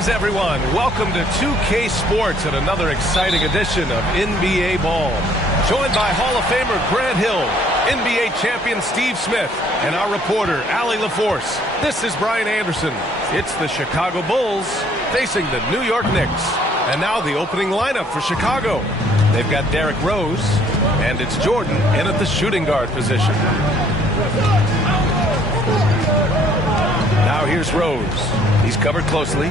Greetings, everyone. Welcome to 2K Sports and another exciting edition of NBA Ball. Joined by Hall of Famer Grant Hill, NBA champion Steve Smith, and our reporter, Allie LaForce. This is Brian Anderson. It's the Chicago Bulls facing the New York Knicks. And now the opening lineup for Chicago. They've got Derrick Rose, and it's Jordan in at the shooting guard position. Now here's Rose. He's covered closely.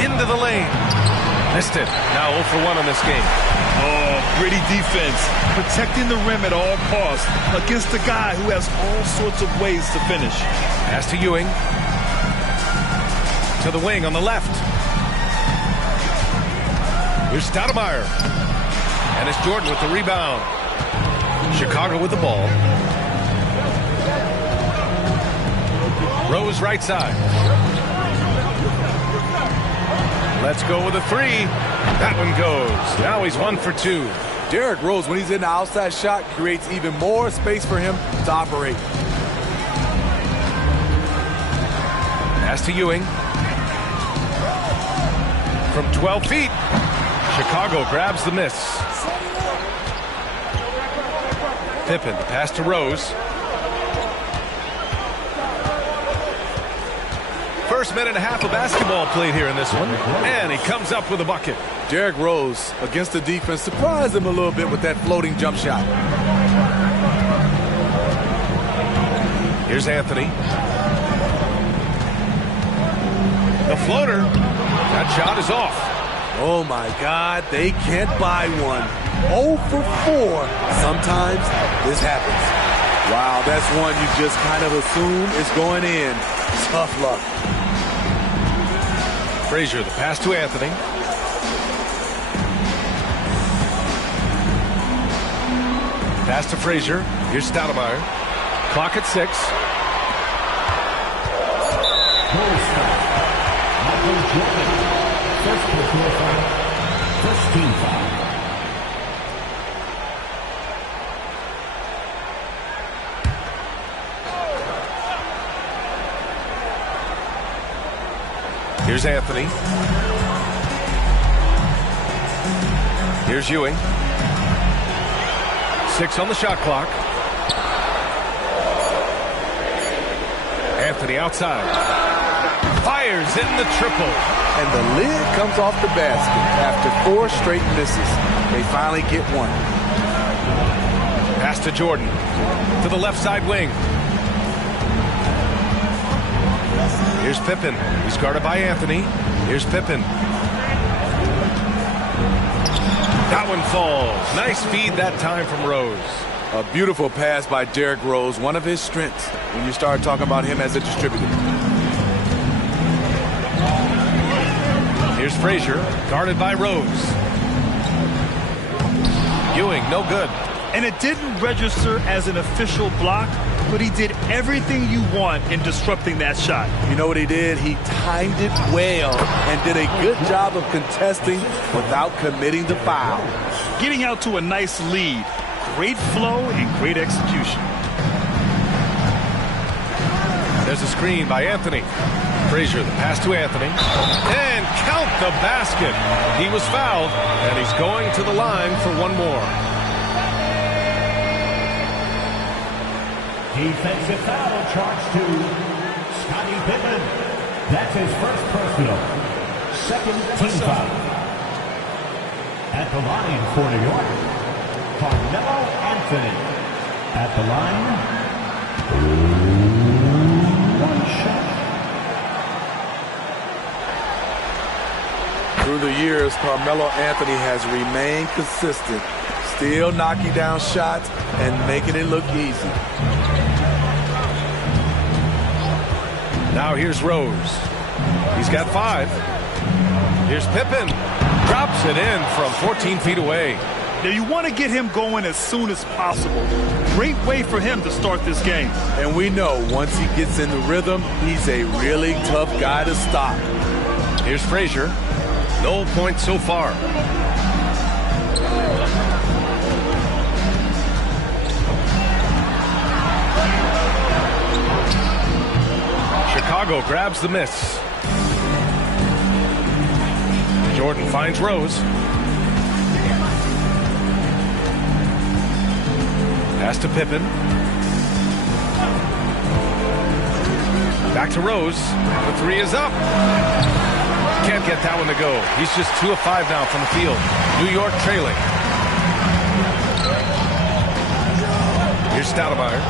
Into the lane. Missed it. Now 0 for 1 on this game. Oh, gritty defense. Protecting the rim at all costs against a guy who has all sorts of ways to finish. Pass to Ewing. To the wing on the left. Here's Stoudemire. And it's Jordan with the rebound. Chicago with the ball. Rose right side. Let's go with a three. That one goes. Now he's 1 for 2. Derrick Rose, when he's in the outside shot, creates even more space for him to operate. Pass to Ewing. From 12 feet. Chicago grabs the miss. Pippen, the pass to Rose. First minute and a half of basketball played here in this one. And he comes up with a bucket. Derrick Rose, against the defense, surprised him a little bit with that floating jump shot. Here's Anthony. The floater. That shot is off. Oh, my God, they can't buy one. 0 for 4. Sometimes this happens. Wow, that's one you just kind of assume is going in. Tough luck. Frazier, the pass to Anthony. Pass to Frazier. Here's Stoudemire. Clock at 6. First team foul. Here's Anthony. Here's Ewing. 6 on the shot clock. Anthony outside. Fires in the triple. And the lid comes off the basket after 4 straight misses. They finally get one. Pass to Jordan. To the left side wing. Here's Pippen. He's guarded by Anthony. Here's Pippen. That one falls. Nice feed that time from Rose. A beautiful pass by Derrick Rose, one of his strengths when you start talking about him as a distributor. Here's Frazier, guarded by Rose. Ewing, no good. And it didn't register as an official block, but he did everything you want in disrupting that shot. You know what he did? He timed it well and did a good job of contesting without committing the foul. Getting out to a nice lead. Great flow and great execution. There's a screen by Anthony. Frazier, the pass to Anthony. And count the basket. He was fouled, and he's going to the line for one more. Defensive foul charged to Scottie Pippen. That's his first personal. Second team foul. At the line for New York, Carmelo Anthony. At the line, 1 shot. Through the years, Carmelo Anthony has remained consistent, still knocking down shots and making it look easy. Now here's Rose. He's got 5. Here's Pippen. Drops it in from 14 feet away. Now you want to get him going as soon as possible. Great way for him to start this game. And we know once he gets in the rhythm, he's a really tough guy to stop. Here's Frazier. No points so far. Chicago grabs the miss. Jordan finds Rose. Pass to Pippen. Back to Rose. The three is up. Can't get that one to go. He's just 2 of 5 now from the field. New York trailing. Here's Stoudemire.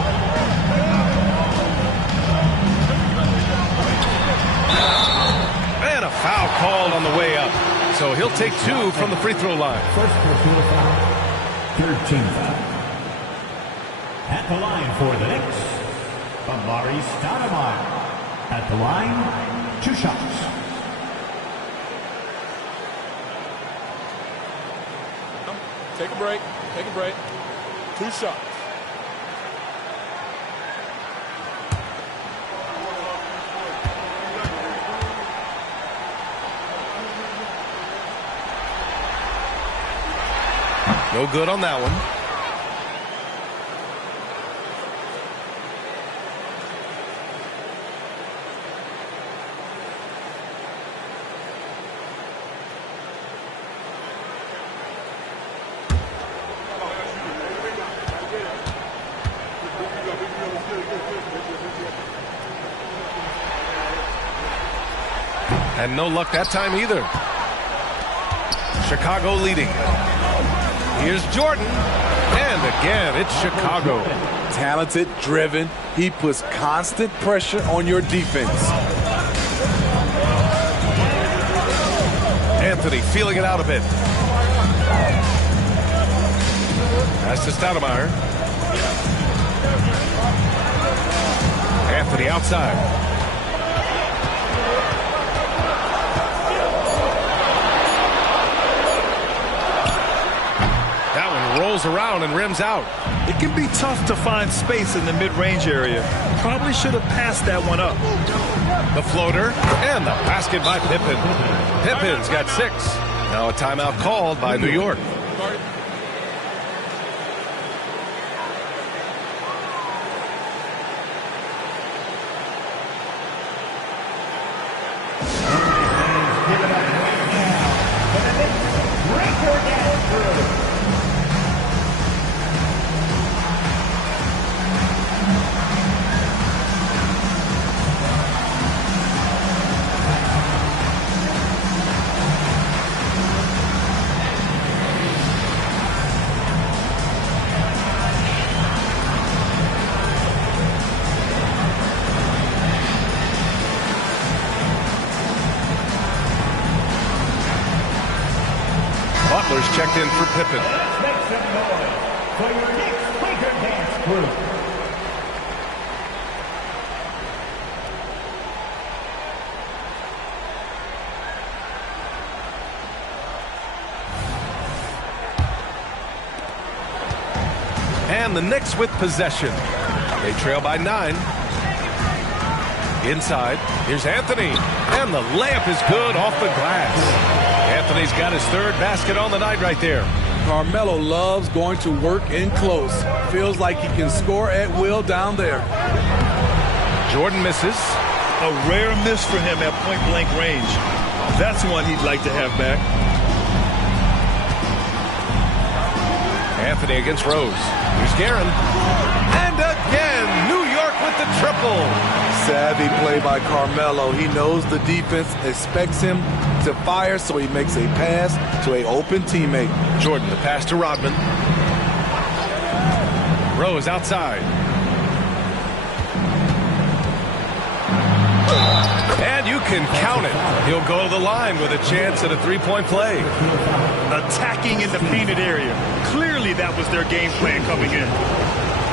And a foul called on the way up. So he'll take 2 from the free throw line. First personal foul, 13 foul. At the line for the Knicks, Stoudemire. At the line, 2 shots. Take a break. Take a break. 2 shots. No good on that one. And no luck that time either. Chicago leading. Here's Jordan. And again, it's Chicago. Talented, driven. He puts constant pressure on your defense. Anthony feeling it out a bit. Pass to Stoudemire. Anthony outside. Rolls around and rims out. It can be tough to find space in the mid-range area. Probably should have passed that one up. The floater and the basket by Pippen. Pippen's got 6. Now a timeout called by New York. Butler's checked in for Pippen. Let's make some noise for your Knicks Quaker Dance Crew. And the Knicks with possession. They trail by 9. Inside, here's Anthony. And the layup is good off the glass. Anthony's got his 3rd basket on the night right there. Carmelo loves going to work in close. Feels like he can score at will down there. Jordan misses. A rare miss for him at point-blank range. That's one he'd like to have back. Anthony against Rose. Here's Guerin. And again, New York with the triple. Savvy play by Carmelo. He knows the defense expects him to fire, so he makes a pass to an open teammate. Jordan, the pass to Rodman. Rose outside. And you can count it. He'll go to the line with a chance at a 3-point play. Attacking in the painted area. Clearly that was their game plan coming in.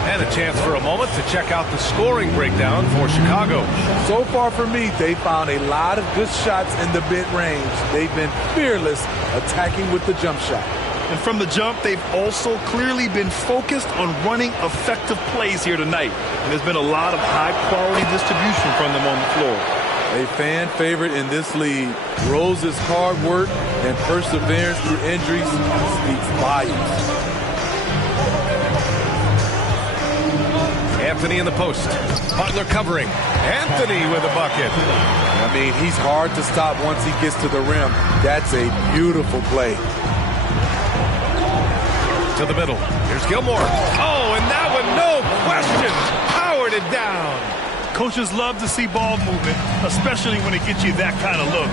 And a chance for a moment to check out the scoring breakdown for Chicago. So far for me, they found a lot of good shots in the mid-range. They've been fearless attacking with the jump shot. And from the jump, they've also clearly been focused on running effective plays here tonight. And there's been a lot of high-quality distribution from them on the floor. A fan favorite in this league. Rose's hard work and perseverance through injuries speaks volumes. Anthony in the post. Butler covering. Anthony with a bucket. I mean, he's hard to stop once he gets to the rim. That's a beautiful play. To the middle. Here's Gilmore. Oh, and that one, no question, powered it down. Coaches love to see ball movement, especially when it gets you that kind of look.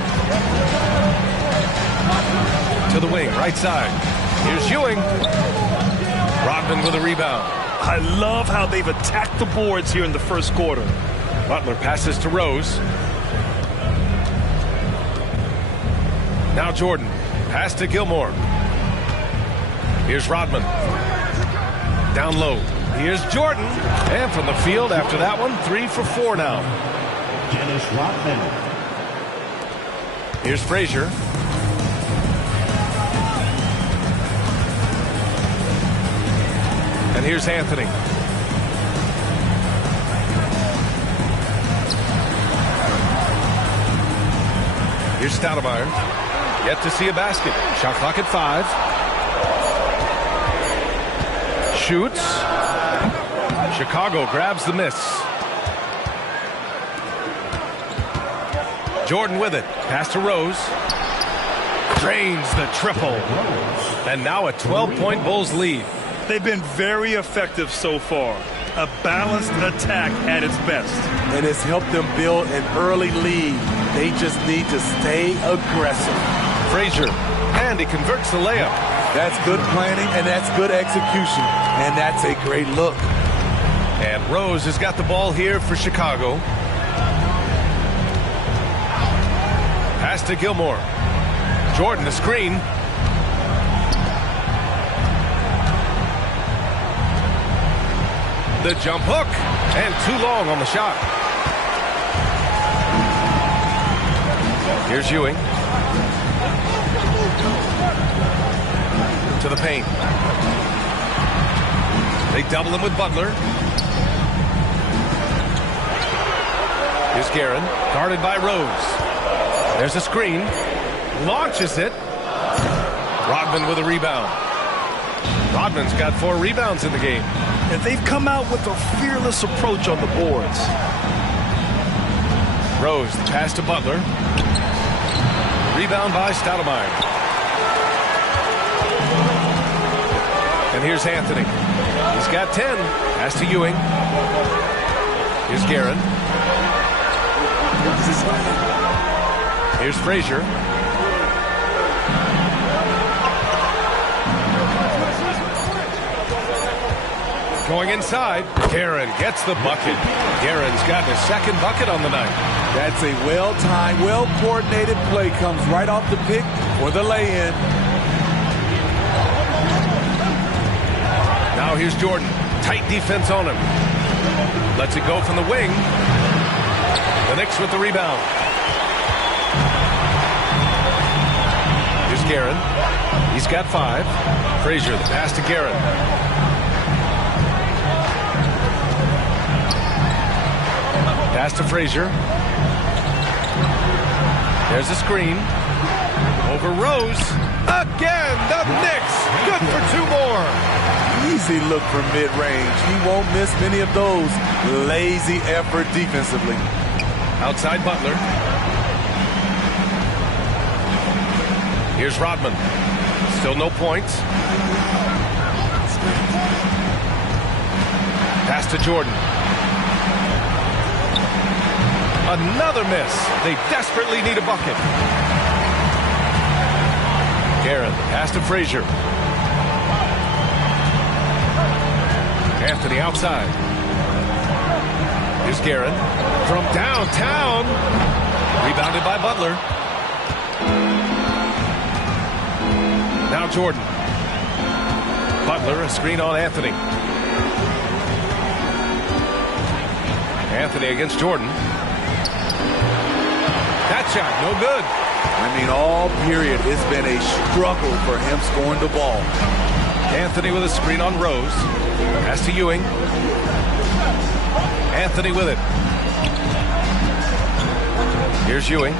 To the wing, right side. Here's Ewing. Rodman with a rebound. I love how they've attacked the boards here in the first quarter. Butler passes to Rose. Now Jordan. Pass to Gilmore. Here's Rodman. Down low. Here's Jordan. And from the field after that one, 3 for 4 now. Dennis Rodman. Here's Frazier. And here's Anthony. Here's Stoudemire. Yet to see a basket. Shot clock at 5. Shoots. Chicago grabs the miss. Jordan with it. Pass to Rose. Drains the triple. And now a 12-point Bulls lead. They've been very effective so far. A balanced attack at its best. And it's helped them build an early lead. They just need to stay aggressive. Frazier. And he converts the layup. That's good planning, and that's good execution. And that's a great look. And Rose has got the ball here for Chicago. Pass to Gilmore. Jordan, the screen. The jump hook. And too long on the shot. Here's Ewing. To the paint. They double him with Butler. Here's Guerin, guarded by Rose. There's a screen. Launches it. Rodman with a rebound. Rodman's got 4 rebounds in the game. And they've come out with a fearless approach on the boards. Rose, the pass to Butler. Rebound by Stoudemire. And here's Anthony. He's got 10. Pass to Ewing. Here's Guerin. Here's Frazier. Going inside. Guerin gets the bucket. Guerin's got his second bucket on the night. That's a well-timed, well-coordinated play. Comes right off the pick for the lay-in. Now here's Jordan. Tight defense on him. Lets it go from the wing. The Knicks with the rebound. Here's Guerin. He's got 5. Frazier, the pass to Guerin. Pass to Frazier. There's a screen. Over Rose. Again, the Knicks. Good for 2 more. Easy look from mid-range. He won't miss many of those. Lazy effort defensively. Outside Butler. Here's Rodman. Still no points. Pass to Jordan. Another miss. They desperately need a bucket. Guerin, pass to Frazier. Anthony outside. Here's Guerin from downtown. Rebounded by Butler. Now Jordan. Butler, a screen on Anthony. Anthony against Jordan. That shot, no good. I mean, all period, it's been a struggle for him scoring the ball. Anthony with a screen on Rose. Pass to Ewing. Anthony with it. Here's Ewing.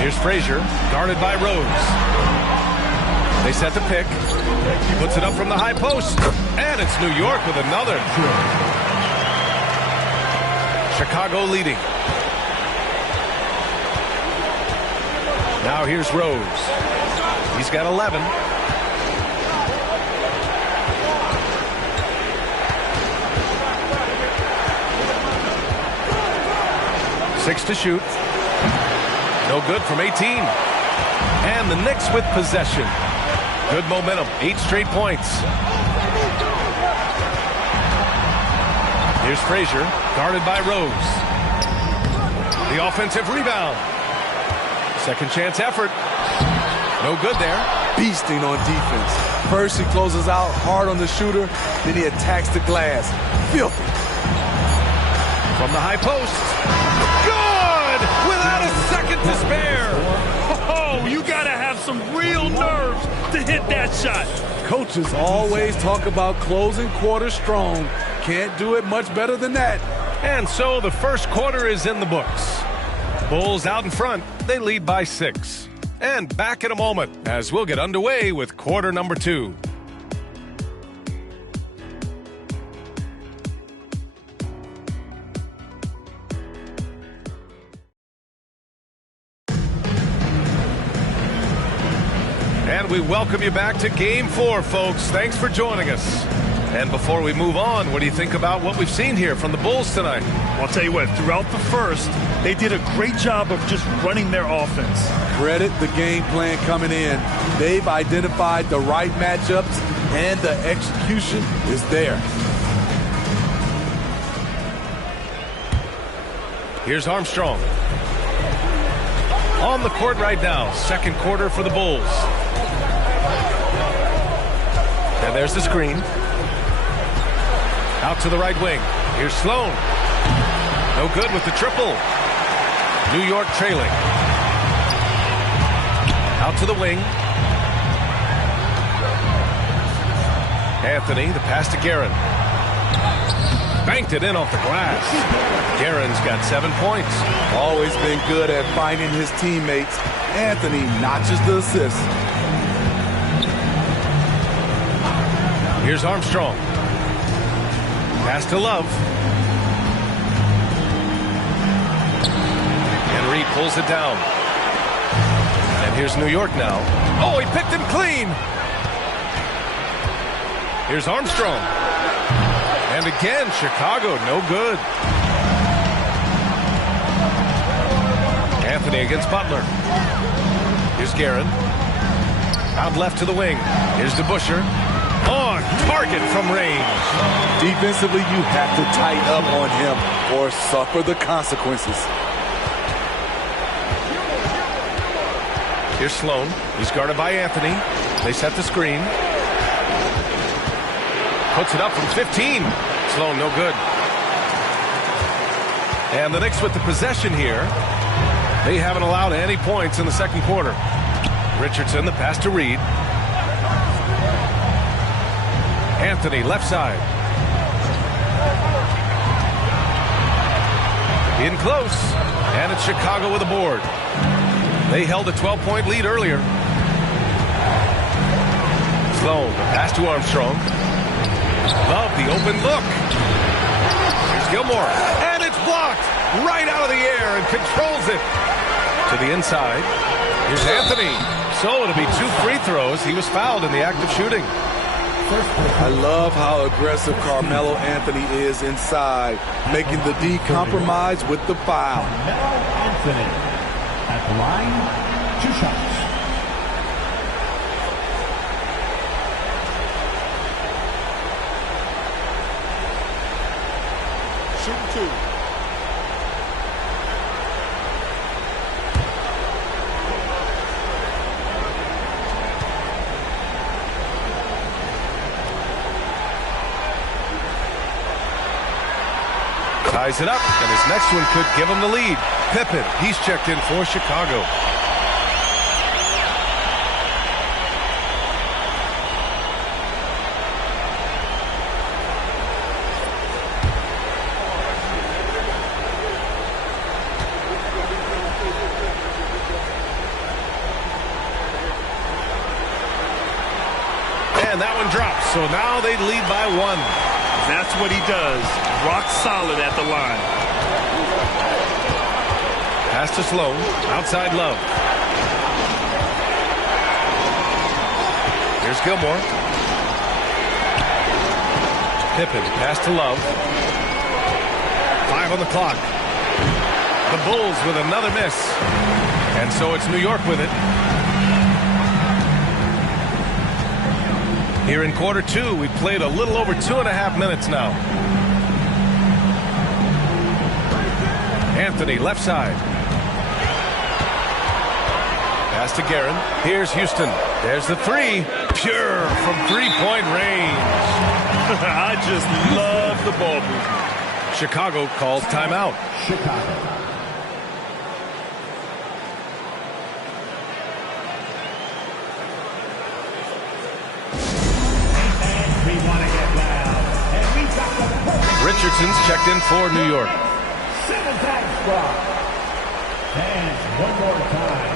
Here's Frazier, guarded by Rose. They set the pick. He puts it up from the high post. And it's New York with another. Chicago leading. Now here's Rose. He's got 11. Six to shoot. No good from 18. And the Knicks with possession. Good momentum. 8 straight points. Here's Frazier, guarded by Rose. The offensive rebound. Second chance effort. No good there. Beasting on defense. First he closes out hard on the shooter, then he attacks the glass. Filthy. From the high post. Good! Without a second to spare. Oh, you got to have some real nerves to hit that shot. Coaches always talk about closing quarters strong. Can't do it much better than that. And so the first quarter is in the books. Bulls out in front. They lead by 6. And back in a moment as we'll get underway with quarter number 2. And we welcome you back to Game 4, folks. Thanks for joining us. And before we move on, what do you think about what we've seen here from the Bulls tonight? I'll tell you what, throughout the first, they did a great job of just running their offense. Credit the game plan coming in. They've identified the right matchups, and the execution is there. Here's Armstrong. On the court right now, second quarter for the Bulls. And there's the screen. Out to the right wing. Here's Sloan. No good with the triple. New York trailing. Out to the wing. Anthony, the pass to Guerin. Banked it in off the glass. Guerin's got 7 points. Always been good at finding his teammates. Anthony notches the assist. Here's Armstrong. Pass to Love. And Reed pulls it down. And here's New York now. Oh, he picked him clean. Here's Armstrong. And again, Chicago, no good. Anthony against Butler. Here's Guerin. Out left to the wing. Here's DeBusschere. On target from range. Defensively, you have to tighten up on him or suffer the consequences. Here's Sloan. He's guarded by Anthony. They set the screen. Puts it up from 15. Sloan, no good. And the Knicks with the possession here. They haven't allowed any points in the second quarter. Richardson, the pass to Reed. Anthony, left side. In close. And it's Chicago with a board. They held a 12-point lead earlier. Sloan, pass to Armstrong. Love the open look. Here's Gilmore. And it's blocked right out of the air and controls it to the inside. Here's Anthony. So it'll be 2 free throws. He was fouled in the act of shooting. I love how aggressive Carmelo Anthony is inside, making the D compromise with the foul. Carmelo Anthony at the line, 2 shots. Shooting 2. Ties it up, and his next one could give him the lead. Pippen, he's checked in for Chicago. And that one drops, so now they lead by 1. That's what he does. Rock solid at the line. Pass to Sloan. Outside Love. Here's Gilmore. Pippen. Pass to Love. 5 on the clock. The Bulls with another miss. And so it's New York with it. Here in quarter 2, we've played a little over 2.5 minutes now. Anthony, left side. Pass to Guerin. Here's Houston. There's the 3. Pure from three-point range. I just love the ball movement. Chicago calls timeout. Chicago. Richardson's checked in for New York. 7th spot. And one more time.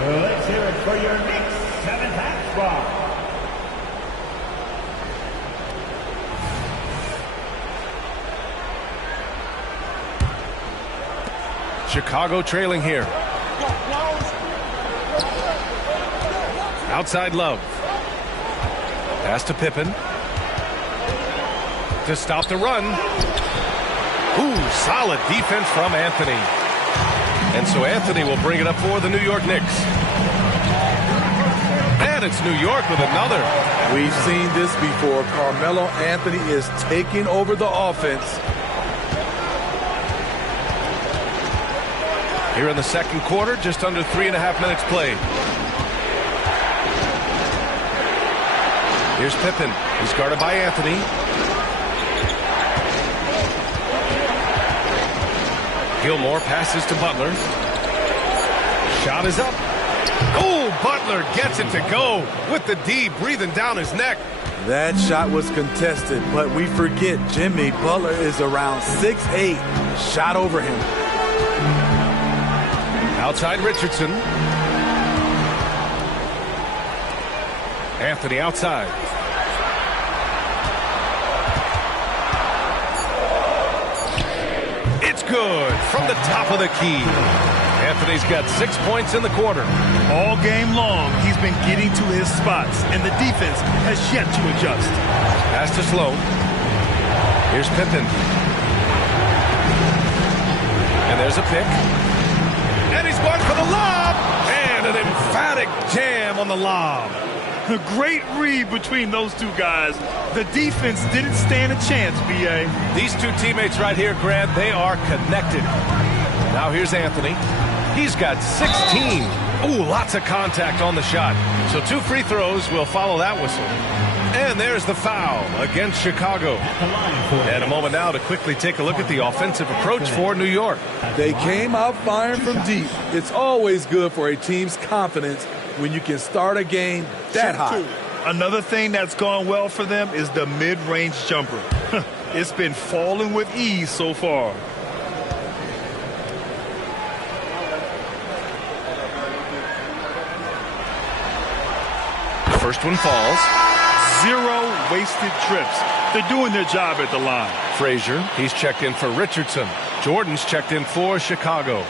Let's hear it for your Knicks 7th spot. Chicago trailing here. Outside Love. Pass to Pippen. To stop the run. Ooh, solid defense from Anthony. And so Anthony will bring it up for the New York Knicks. And it's New York with another. We've seen this before. Carmelo Anthony is taking over the offense. Here in the second quarter, just under 3.5 minutes played. Here's Pippen. He's guarded by Anthony. Gilmore passes to Butler. Shot is up. Oh, Butler gets it to go with the D breathing down his neck. That shot was contested, but we forget Jimmy Butler is around 6'8". Shot over him. Outside Richardson. Anthony outside. It's good from the top of the key. Anthony's got 6 points in the quarter. All game long, he's been getting to his spots, and the defense has yet to adjust. Pass to Sloan. Here's Pippen. And there's a pick. And he's going for the lob. And an emphatic jam on the lob. A great read between those two guys. The defense didn't stand a chance, B.A. These two teammates right here, Grant, they are connected. Now here's Anthony. He's got 16. Ooh, lots of contact on the shot. So 2 free throws will follow that whistle. And there's the foul against Chicago. And a moment now to quickly take a look at the offensive approach for New York. They came out firing from deep. It's always good for a team's confidence when you can start a game that high. Another thing that's gone well for them is the mid-range jumper. It's been falling with ease so far. First one falls. 0 wasted trips. They're doing their job at the line. Frazier, he's checked in for Richardson. Jordan's checked in for Chicago.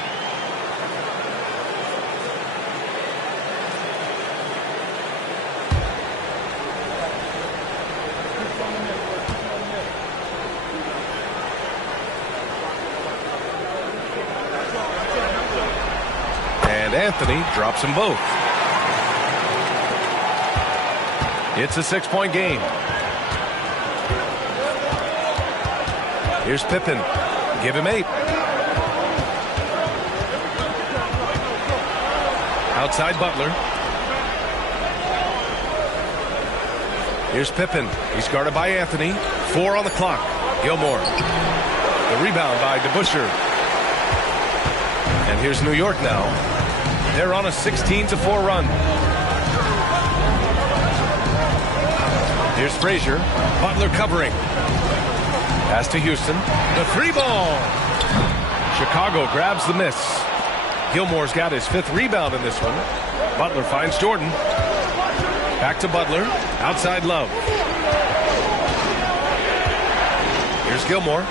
And Anthony drops them both. It's a 6-point game. Here's Pippen. Give him 8. Outside Butler. Here's Pippen. He's guarded by Anthony. 4 on the clock. Gilmore. The rebound by DeBusschere. And here's New York now. They're on a 16-4 run. Here's Frazier. Butler covering. Pass to Houston. The 3-ball. Chicago grabs the miss. Gilmore's got his 5th rebound in this one. Butler finds Jordan. Back to Butler. Outside Love. Here's Gilmore.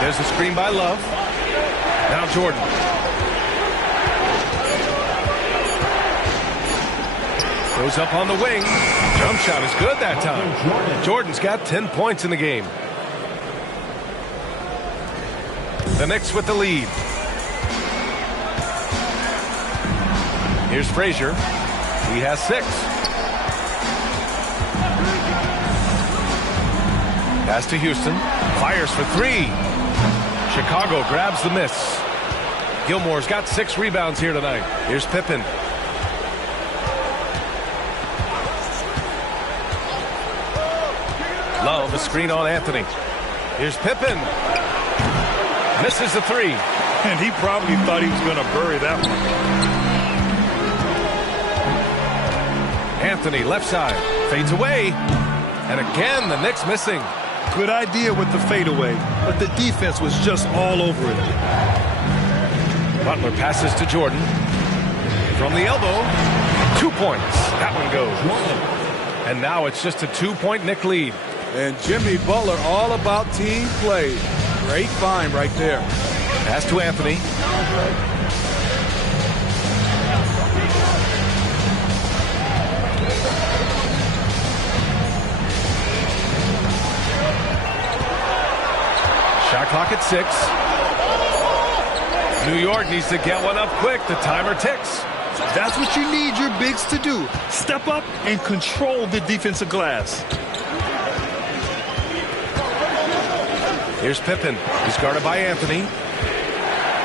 There's the screen by Love. Now Jordan. Goes up on the wing. Jump shot is good that time. Jordan's got 10 points in the game. The Knicks with the lead. Here's Frazier. He has 6. Pass to Houston. Fires for 3. Chicago grabs the miss. Gilmore's got 6 rebounds here tonight. Here's Pippen. Love a screen on Anthony. Here's Pippen. Misses the 3. And he probably thought he was going to bury that one. Anthony left side. Fades away. And again, the Knicks missing. Good idea with the fadeaway, but the defense was just all over it. Butler passes to Jordan. From the elbow. 2 points. That one goes. And now it's just a 2-point Knick lead. And Jimmy Butler all about team play. Great find right there. Pass to Anthony. Shot clock at 6. New York needs to get one up quick. The timer ticks. That's what you need your bigs to do. Step up and control the defensive glass. Here's Pippen. He's guarded by Anthony.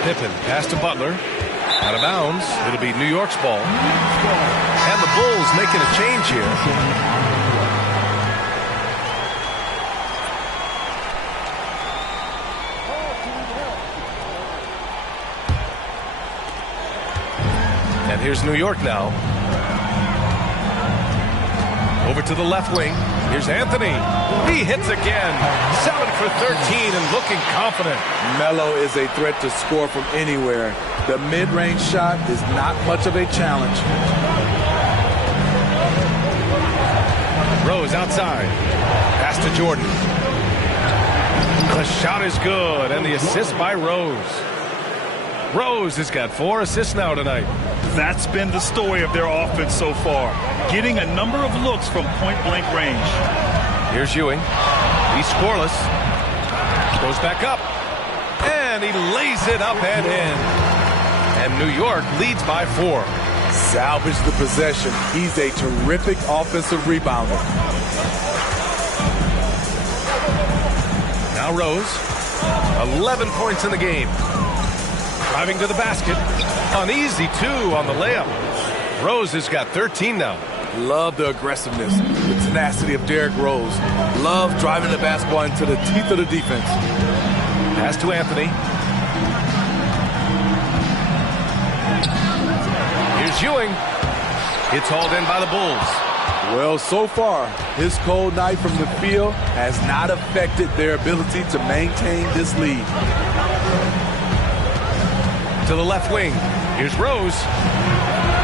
Pippen pass to Butler. Out of bounds. It'll be New York's ball. And the Bulls making a change here. And here's New York now. Over to the left wing. Here's Anthony. He hits again. 7 for 13 and looking confident. Melo is a threat to score from anywhere. The mid-range shot is not much of a challenge. Rose outside. Pass to Jordan. The shot is good, and the assist by Rose. Rose has got 4 assists now tonight. That's been the story of their offense so far. Getting a number of looks from point-blank range. Here's Ewing. He's scoreless. Goes back up. And he lays it up and in. And New York leads by 4. Salvage the possession. He's a terrific offensive rebounder. Now Rose. 11 points in the game. Driving to the basket. An easy 2 on the layup. Rose has got 13 now. Love the aggressiveness, the tenacity of Derrick Rose. Love driving the basketball into the teeth of the defense. Pass to Anthony. Here's Ewing. It's hauled in by the Bulls. Well, so far, his cold night from the field has not affected their ability to maintain this lead. To the left wing. Here's Rose.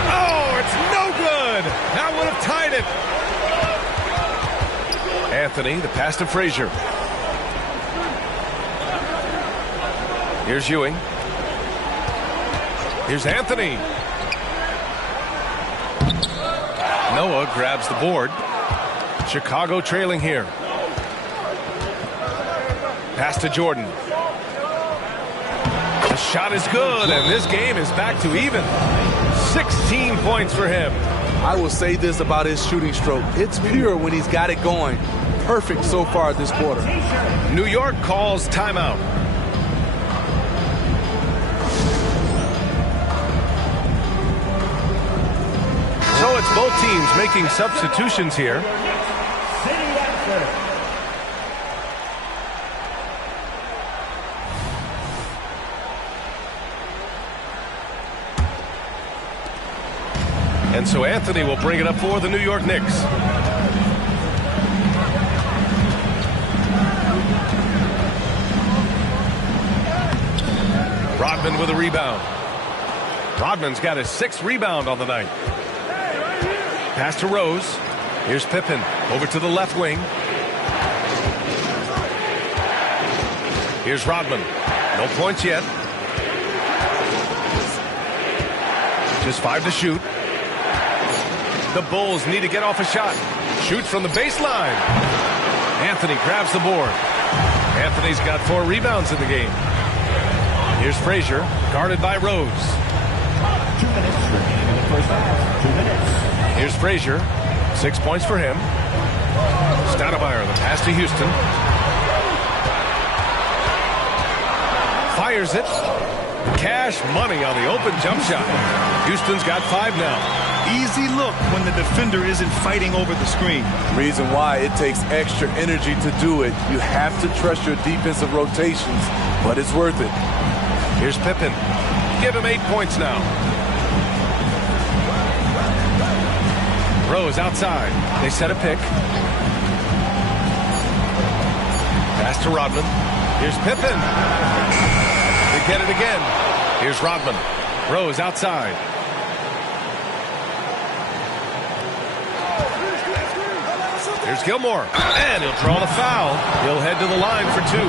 Oh, it's no good. That would have tied it. Anthony, the pass to Frazier. Here's Ewing. Here's Anthony. Noah grabs the board. Chicago trailing here. Pass to Jordan. The shot is good, and this game is back to even. 16 points for him. I will say this about his shooting stroke. It's pure when he's got it going. Perfect so far this quarter. New York calls timeout. So it's both teams making substitutions here. And so Anthony will bring it up for the New York Knicks. Rodman with a rebound. Rodman's got his 6th rebound on the night. Pass to Rose. Here's Pippen over to the left wing. Here's Rodman. No points yet. Just 5 to shoot. The Bulls need to get off a shot. Shoots from the baseline. Anthony grabs the board. Anthony's got 4 rebounds in the game. Here's Frazier, guarded by Rose. 2 minutes remaining in the first half. 2 minutes. Here's Frazier. 6 points for him. Stoudemire, the pass to Houston. Fires it. Cash money on the open jump shot. Houston's got 5 now. Easy look when the defender isn't fighting over the screen. Reason why it takes extra energy to do it. You have to trust your defensive rotations, but it's worth it. Here's Pippen. Give him 8 points now. Rose outside. They set a pick. Pass to Rodman. Here's Pippen. They get it again. Here's Rodman. Rose outside. Here's Gilmore. And he'll draw the foul. He'll head to the line for 2.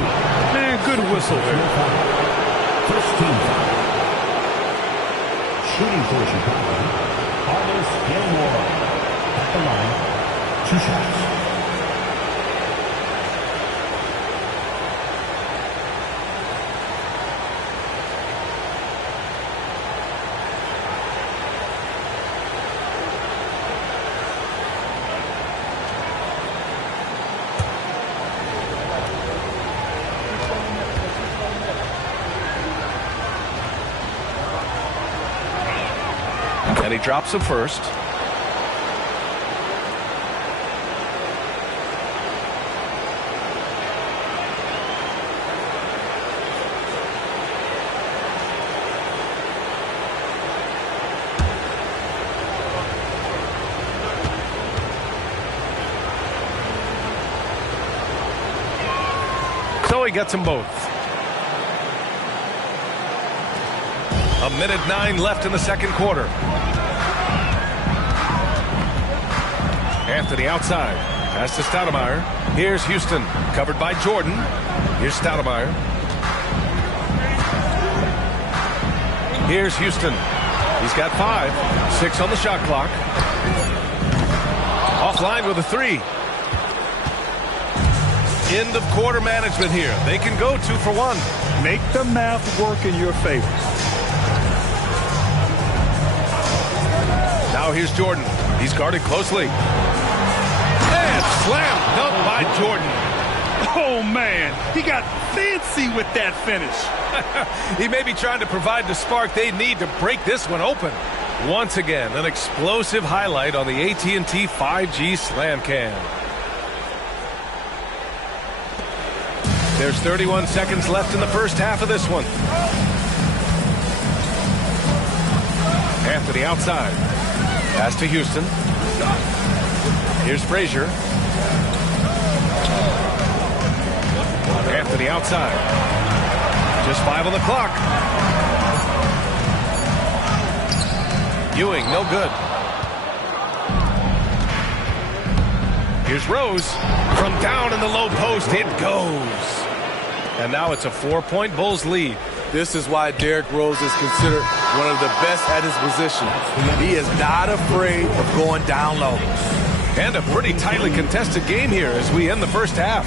Man, good whistle there. First team foul. Shooting for Chicago. Artis Gilmore. At the line. 2 shots. And he drops him first. So he gets them both. 1:09 left in the second quarter. Anthony outside. Pass to Stoudemire. Here's Houston. Covered by Jordan. Here's Stoudemire. Here's Houston. He's got 5. 6 on the shot clock. Offline with a 3. End of quarter management here. They can go 2 for 1. Make the math work in your favor. Now here's Jordan. He's guarded closely. And slam dunk by Jordan. Oh, man. He got fancy with that finish. He may be trying to provide the spark they need to break this one open. Once again, an explosive highlight on the AT&T 5G Slam Cam. There's 31 seconds left in the first half of this one. Anthony outside. Pass to Houston. Here's Frazier. Anthony outside. Just 5 on the clock. Ewing, no good. Here's Rose. From down in the low post, it goes. And now it's a 4-point Bulls lead. This is why Derrick Rose is considered one of the best at his position. He is not afraid of going down low. And a pretty tightly contested game here as we end the first half.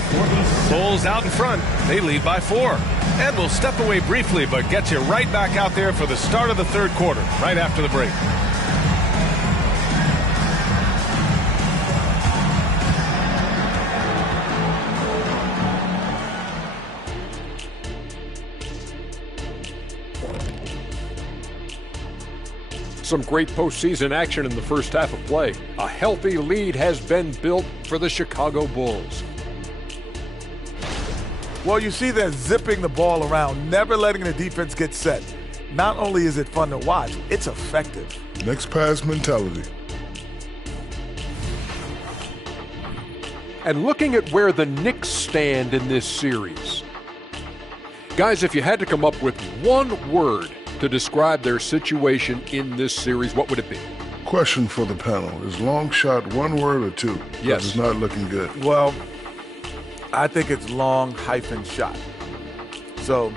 Bulls out in front. They lead by 4. And we'll step away briefly, but get you right back out there for the start of the third quarter, right after the break. Some great postseason action in the first half of play. A healthy lead has been built for the Chicago Bulls. Well, you see they're zipping the ball around, never letting the defense get set. Not only is it fun to watch, it's effective. Next pass mentality. And looking at where the Knicks stand in this series. Guys, if you had to come up with one word to describe their situation in this series, what would it be? Question for the panel. Is long shot one word or 2? Yes. It's not looking good. Well, I think it's long-shot. So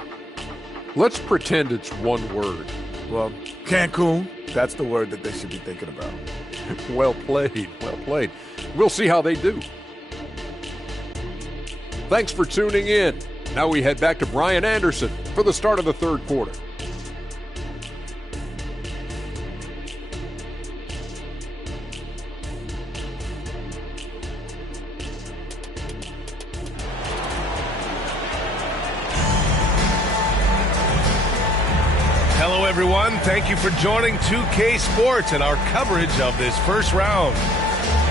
let's pretend it's one word. Well, Cancun, that's the word that they should be thinking about. Well played. Well played. We'll see how they do. Thanks for tuning in. Now we head back to Brian Anderson for the start of the third quarter. Hello, everyone. Thank you for joining 2K Sports and our coverage of this first round.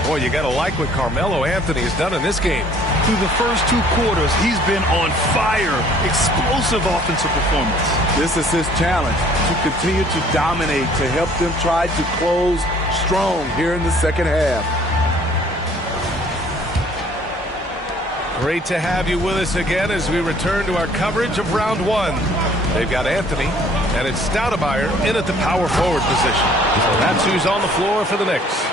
Boy, you got to like what Carmelo Anthony has done in this game. Through the first 2 quarters, he's been on fire. Explosive offensive performance. This is his challenge, to continue to dominate, to help them try to close strong here in the second half. Great to have you with us again as we return to our coverage of round 1. They've got Anthony, and it's Stoudemire in at the power forward position. So that's who's on the floor for the Knicks.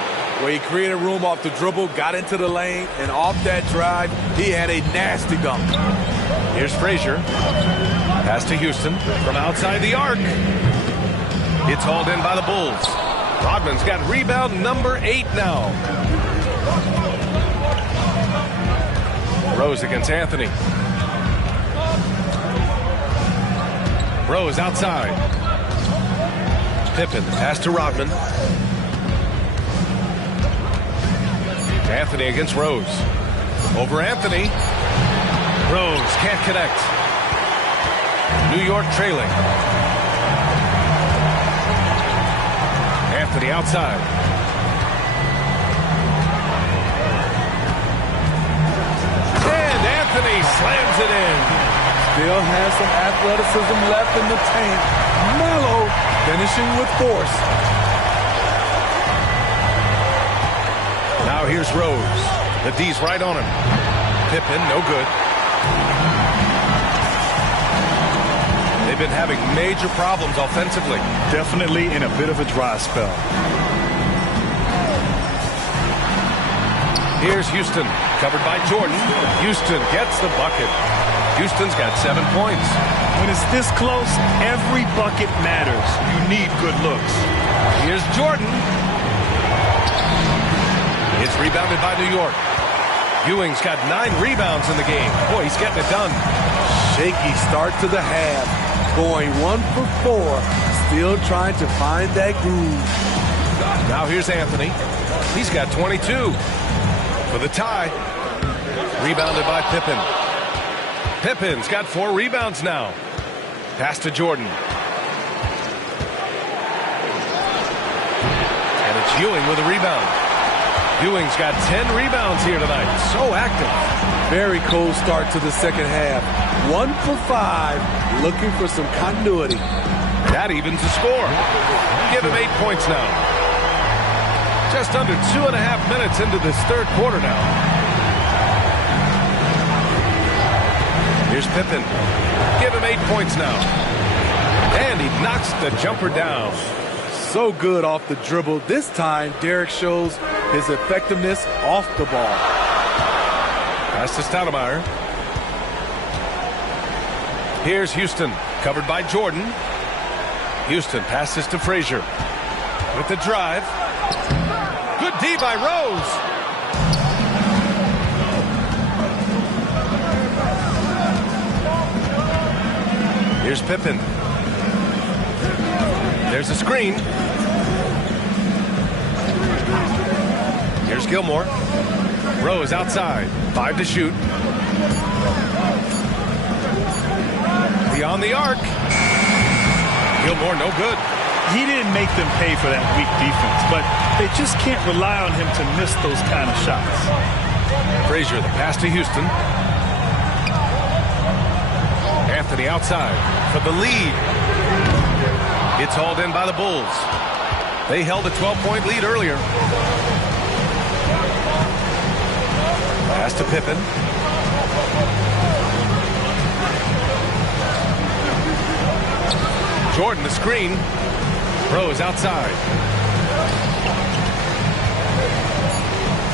Where he created room off the dribble, got into the lane, and off that drive, he had a nasty dunk. Here's Frazier. Pass to Houston from outside the arc. It's hauled in by the Bulls. Rodman's got rebound number 8 now. Rose against Anthony. Rose outside. Pippen, pass to Rodman. Anthony against Rose. Over Anthony. Rose can't connect. New York trailing. Anthony outside. And Anthony slams it in. Still has some athleticism left in the tank. Melo finishing with force. Now here's Rose. The D's right on him. Pippen, no good. They've been having major problems offensively. Definitely in a bit of a dry spell. Here's Houston, covered by Jordan. Houston gets the bucket. Houston's got 7 points. When it's this close, every bucket matters. You need good looks. Here's Jordan. It's rebounded by New York. Ewing's got 9 rebounds in the game. Boy, he's getting it done. Shaky start to the half. Going 1 for 4. Still trying to find that groove. Now here's Anthony. He's got 22 for the tie. Rebounded by Pippen. Pippen's got 4 rebounds now. Pass to Jordan. And it's Ewing with a rebound. Ewing's got 10 rebounds here tonight. So active. Very cold start to the second half. 1 for 5. Looking for some continuity. That evens the score. Give him 8 points now. Just under 2.5 minutes into this third quarter now. Here's Pippen. Give him 8 points now. And he knocks the jumper down. So good off the dribble. This time, Derek shows his effectiveness off the ball. Pass to Stoudemire. Here's Houston, covered by Jordan. Houston passes to Frazier. With the drive. Good D by Rose. Here's Pippen. There's a screen. Here's Gilmore. Rose outside. 5 to shoot. Beyond the arc. Gilmore no good. He didn't make them pay for that weak defense, but they just can't rely on him to miss those kind of shots. Frazier, the pass to Houston. Anthony outside for the lead. It's hauled in by the Bulls. They held a 12-point lead earlier. Pass to Pippen. Jordan, the screen. Rose outside.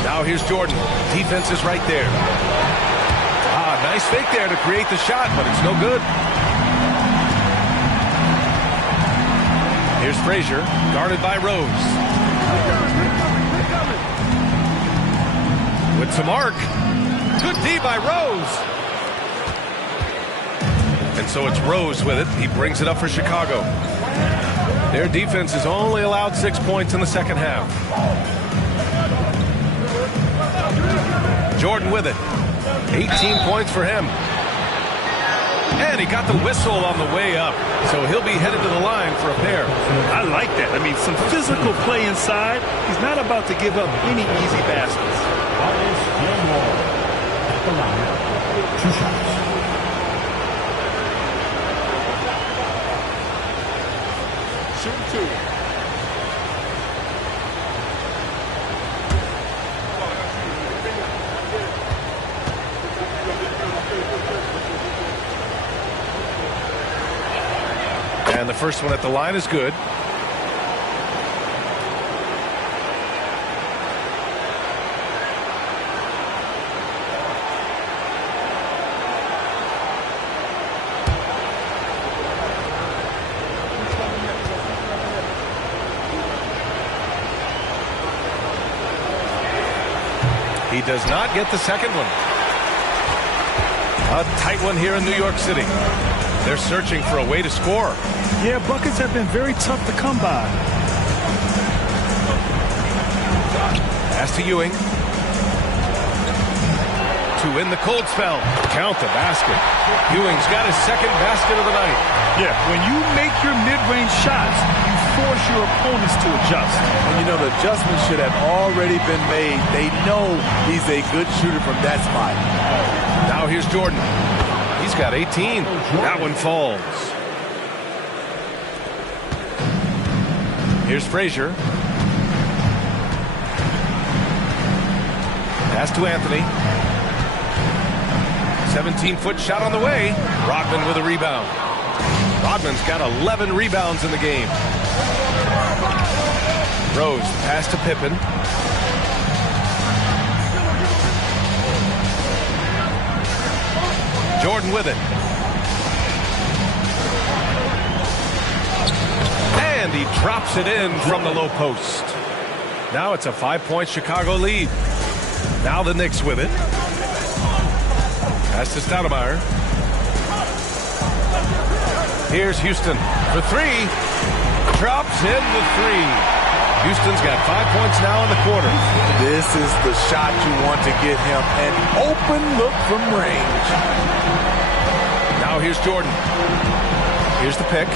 Now here's Jordan. Defense is right there. Nice fake there to create the shot, but it's no good. Here's Frazier, guarded by Rose. With some arc. Good D by Rose. And so it's Rose with it. He brings it up for Chicago. Their defense has only allowed 6 points in the second half. Jordan with it. 18 points for him. And he got the whistle on the way up. So he'll be headed to the line for a pair. I like that. I mean, some physical play inside. He's not about to give up any easy baskets. At the line, 2 shots. Shoot 2. And the first one at the line is good. He does not get the second one. A tight one here in New York City. They're searching for a way to score. Yeah, buckets have been very tough to come by. Pass to Ewing. To win the cold spell. Count the basket. Ewing's got his second basket of the night. Yeah, when you make your mid-range shots, you force your opponents to adjust. And you know, the adjustment should have already been made. They know he's a good shooter from that spot. Now here's Jordan. He's got 18. That one falls. Here's Frazier. Pass to Anthony. 17-foot shot on the way. Rodman with a rebound. Rodman's got 11 rebounds in the game. Rose, pass to Pippen. Jordan with it. And he drops it in from the low post. Now it's a 5-point Chicago lead. Now the Knicks with it. Pass to Stoudemire. Here's Houston for 3. Drops in the 3. Houston's got 5 points now in the quarter. This is the shot you want to get him. An open look from range. Now here's Jordan. Here's the pick.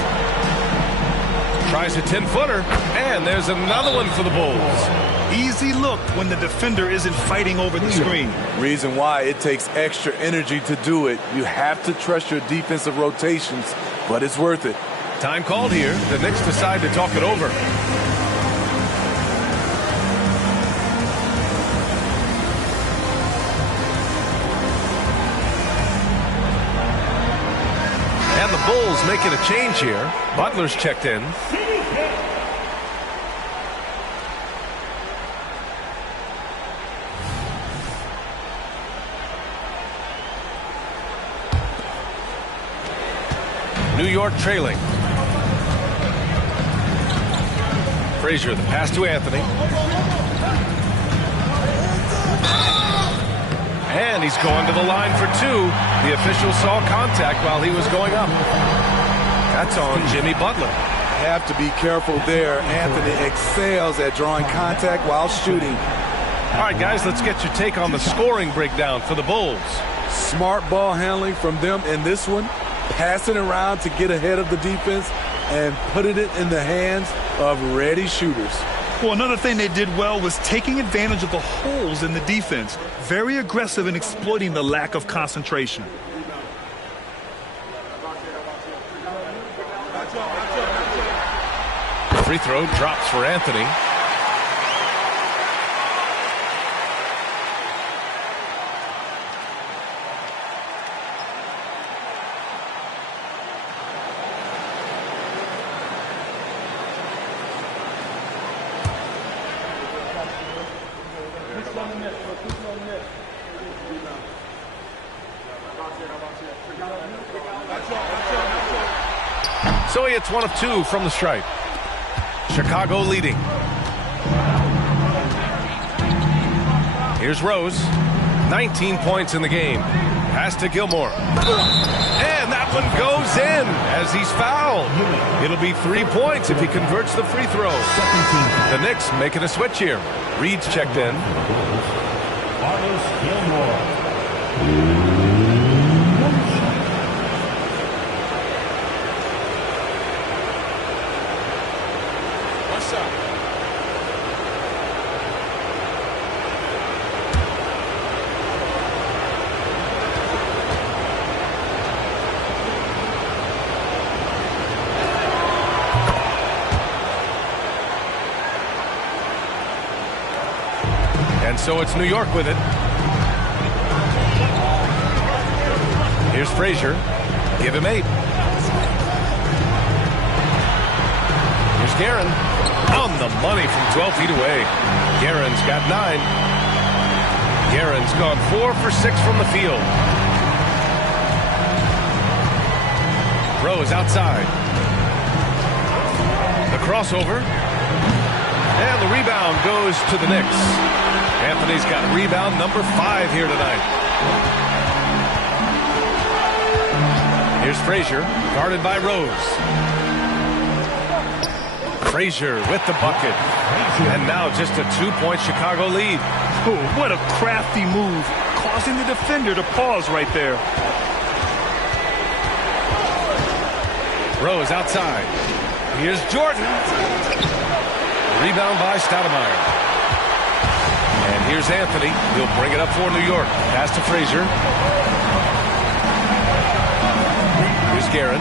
Tries a 10-footer. And there's another one for the Bulls. Easy look when the defender isn't fighting over the screen. Reason why it takes extra energy to do it. You have to trust your defensive rotations, but it's worth it. Time called here. The Knicks decide to talk it over. And the Bulls making a change here. Butler's checked in. New York trailing. Frazier, the pass to Anthony. And he's going to the line for 2. The official saw contact while he was going up. That's on Jimmy Butler. Have to be careful there. Anthony excels at drawing contact while shooting. All right, guys, let's get your take on the scoring breakdown for the Bulls. Smart ball handling from them in this one. Passing around to get ahead of the defense and putting it in the hands of ready shooters. Well, another thing they did well was taking advantage of the holes in the defense. Very aggressive in exploiting the lack of concentration. Free throw drops for Anthony. So he hits 1 of 2 from the stripe. Chicago leading. Here's Rose. 19 points in the game. Pass to Gilmore. And that one goes in as he's fouled. It'll be 3 points if he converts the free throw. The Knicks making a switch here. Reed's checked in. Gilmore. And so it's New York with it. Here's Frazier. Give him 8. Here's Guerin. On the money from 12 feet away. Guerin's got 9. Guerin's gone 4 for 6 from the field. Rose outside. The crossover. And the rebound goes to the Knicks. Anthony's got rebound number 5 here tonight. Here's Frazier, guarded by Rose. Frazier with the bucket. And now just a 2-point Chicago lead. Oh, what a crafty move, causing the defender to pause right there. Rose outside. Here's Jordan. Rebound by Stoudemire. And here's Anthony. He'll bring it up for New York. Pass to Frazier. Here's Guerin.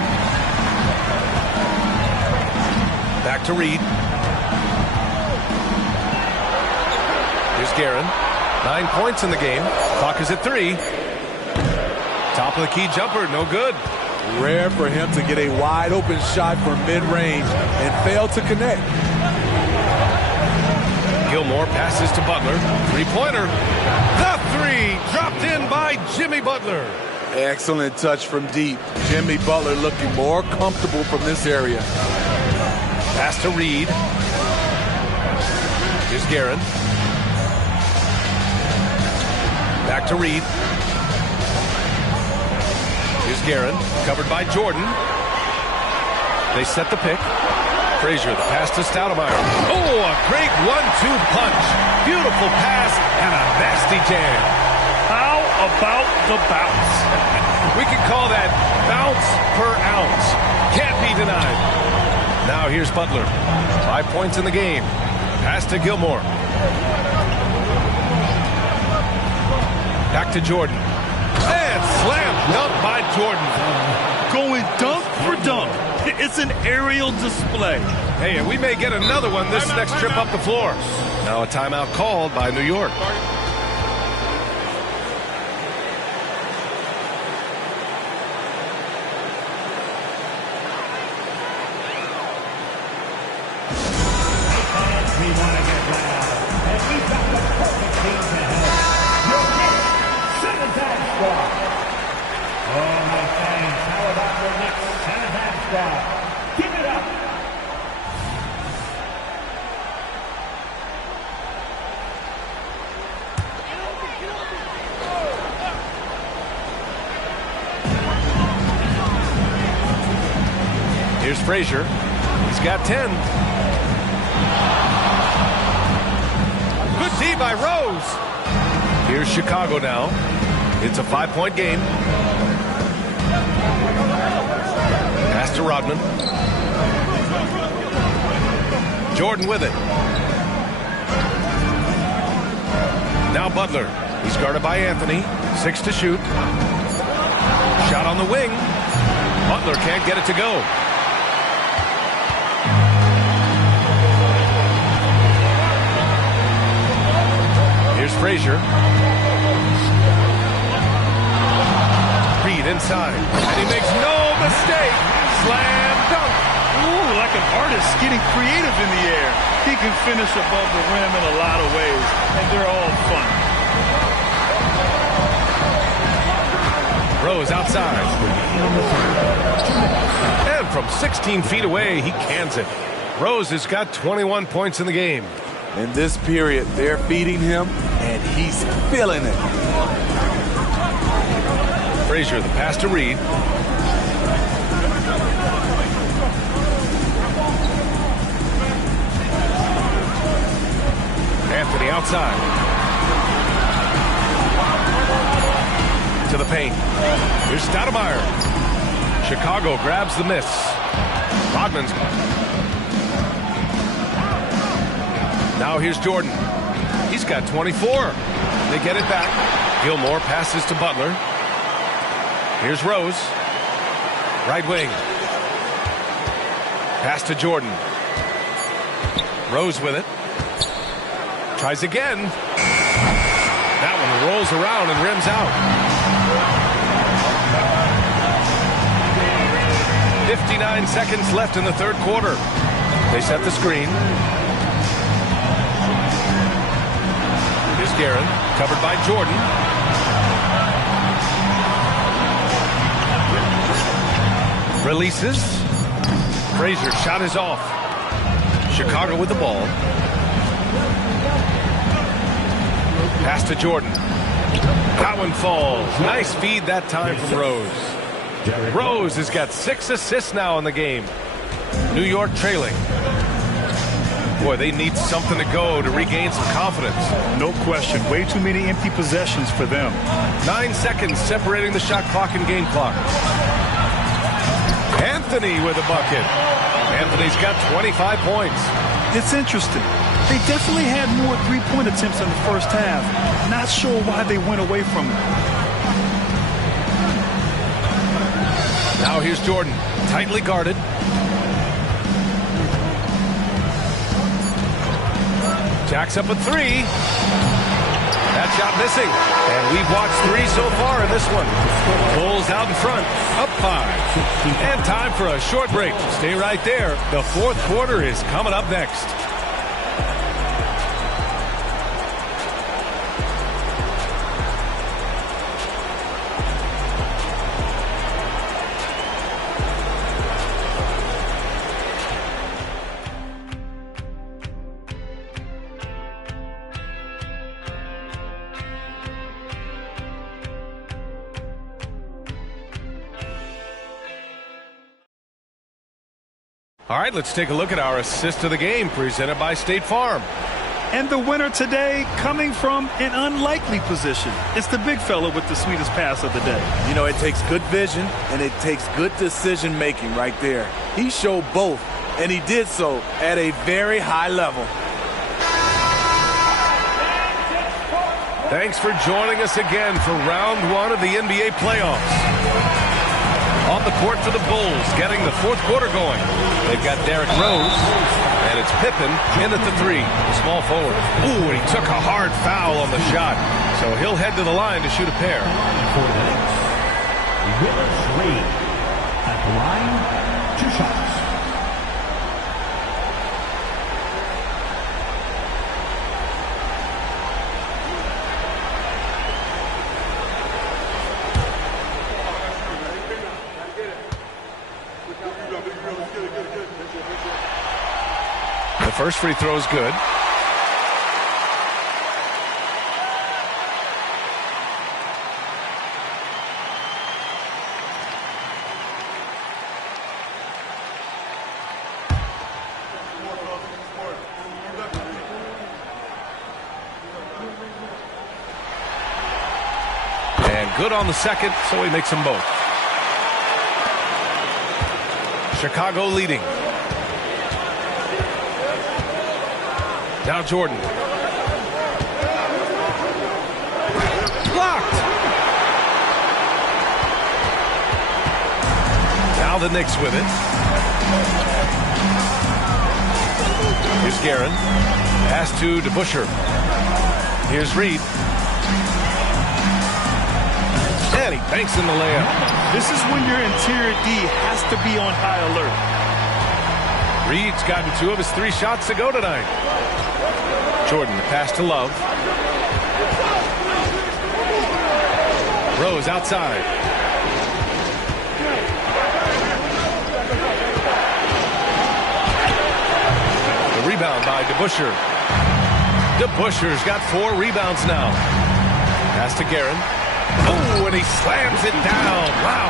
Back to Reed. Here's Guerin. 9 points in the game. Clock is at 3. Top of the key jumper, no good. Rare for him to get a wide open shot from mid-range and fail to connect. Gilmore passes to Butler. 3-pointer. The 3 dropped in by Jimmy Butler. Excellent touch from deep. Jimmy Butler looking more comfortable from this area. Pass to Reed. Here's Guerin. Back to Reed. Here's Guerin. Covered by Jordan. They set the pick. Frazier, the pass to Stoudemire. Oh, a great 1-2 punch. Beautiful pass and a nasty jam. How about the bounce? We could call that bounce per ounce. Can't be denied. Now here's Butler. 5 points in the game. Pass to Gilmore. Back to Jordan. And slam dunk by Jordan. Going dunk for dunk. It's an aerial display. Hey, and we may get another one this next trip up the floor. Now a timeout called by New York. We want to get loud. And we've got the perfect team to help. Your Knicks Centertime Squad. Oh, my fans, how about your Knicks Centertime Squad? Give it up. Here's Frazier. He's got 10. Good D by Rose. Here's Chicago now. It's a 5-point game. Pass to Rodman. Jordan with it. Now Butler. He's guarded by Anthony. 6 to shoot. Shot on the wing. Butler can't get it to go. Here's Frazier. Reed inside. And he makes no mistake. Slam dunk. Ooh, like an artist getting creative in the air. He can finish above the rim in a lot of ways, and they're all fun. Rose outside. And from 16 feet away, he cans it. Rose has got 21 points in the game. In this period, they're feeding him, and he's feeling it. Frazier, the pass to Reed. Anthony outside. To the paint. Here's Stoudemire. Chicago grabs the miss. Rodman's. Now here's Jordan. He's got 24. They get it back. Gilmore passes to Butler. Here's Rose. Right wing. Pass to Jordan. Rose with it. Tries again. That one rolls around and rims out. 59 seconds left in the third quarter. They set the screen. Here's Guerin, covered by Jordan. Releases. Frazier shot is off. Chicago with the ball. Pass to Jordan. That one falls. Nice feed that time from Rose. Rose has got 6 assists now in the game. New York trailing. Boy, they need something to go to regain some confidence. No question. Way too many empty possessions for them. 9 seconds separating the shot clock and game clock. Anthony with a bucket. Anthony's got 25 points. It's interesting. They definitely had more three-point attempts in the first half. Not sure why they went away from it. Now here's Jordan, tightly guarded. Jacks up a three. That shot missing. And we've watched 3 so far in this one. Bulls out in front, up 5. And time for a short break. Stay right there. The fourth quarter is coming up next. All right, let's take a look at our assist of the game presented by State Farm. And the winner today coming from an unlikely position. It's the big fella with the sweetest pass of the day. You know, it takes good vision and it takes good decision making right there. He showed both, and he did so at a very high level. Thanks for joining us again for round 1 of the NBA playoffs. On the court for the Bulls, getting the fourth quarter going. They've got Derrick Rose, and it's Pippen in at the 3, the small forward. Ooh, and he took a hard foul on the shot, so he'll head to the line to shoot a pair. For the Knicks, Willis Reed at the line, 2 shots. First free throw is good. And good on the second, so he makes them both. Chicago leading. Now Jordan. Blocked. Now the Knicks with it. Here's Guerin. Pass to DeBusschere. Here's Reed. And he banks in the layup. This is when your interior D has to be on high alert. Reed's gotten 2 of his 3 shots to go tonight. Jordan, the pass to Love. Rose outside. rebound by DeBusschere. DeBusschere's got 4 rebounds now. Pass to Guerin. Oh, and he slams it down. Wow.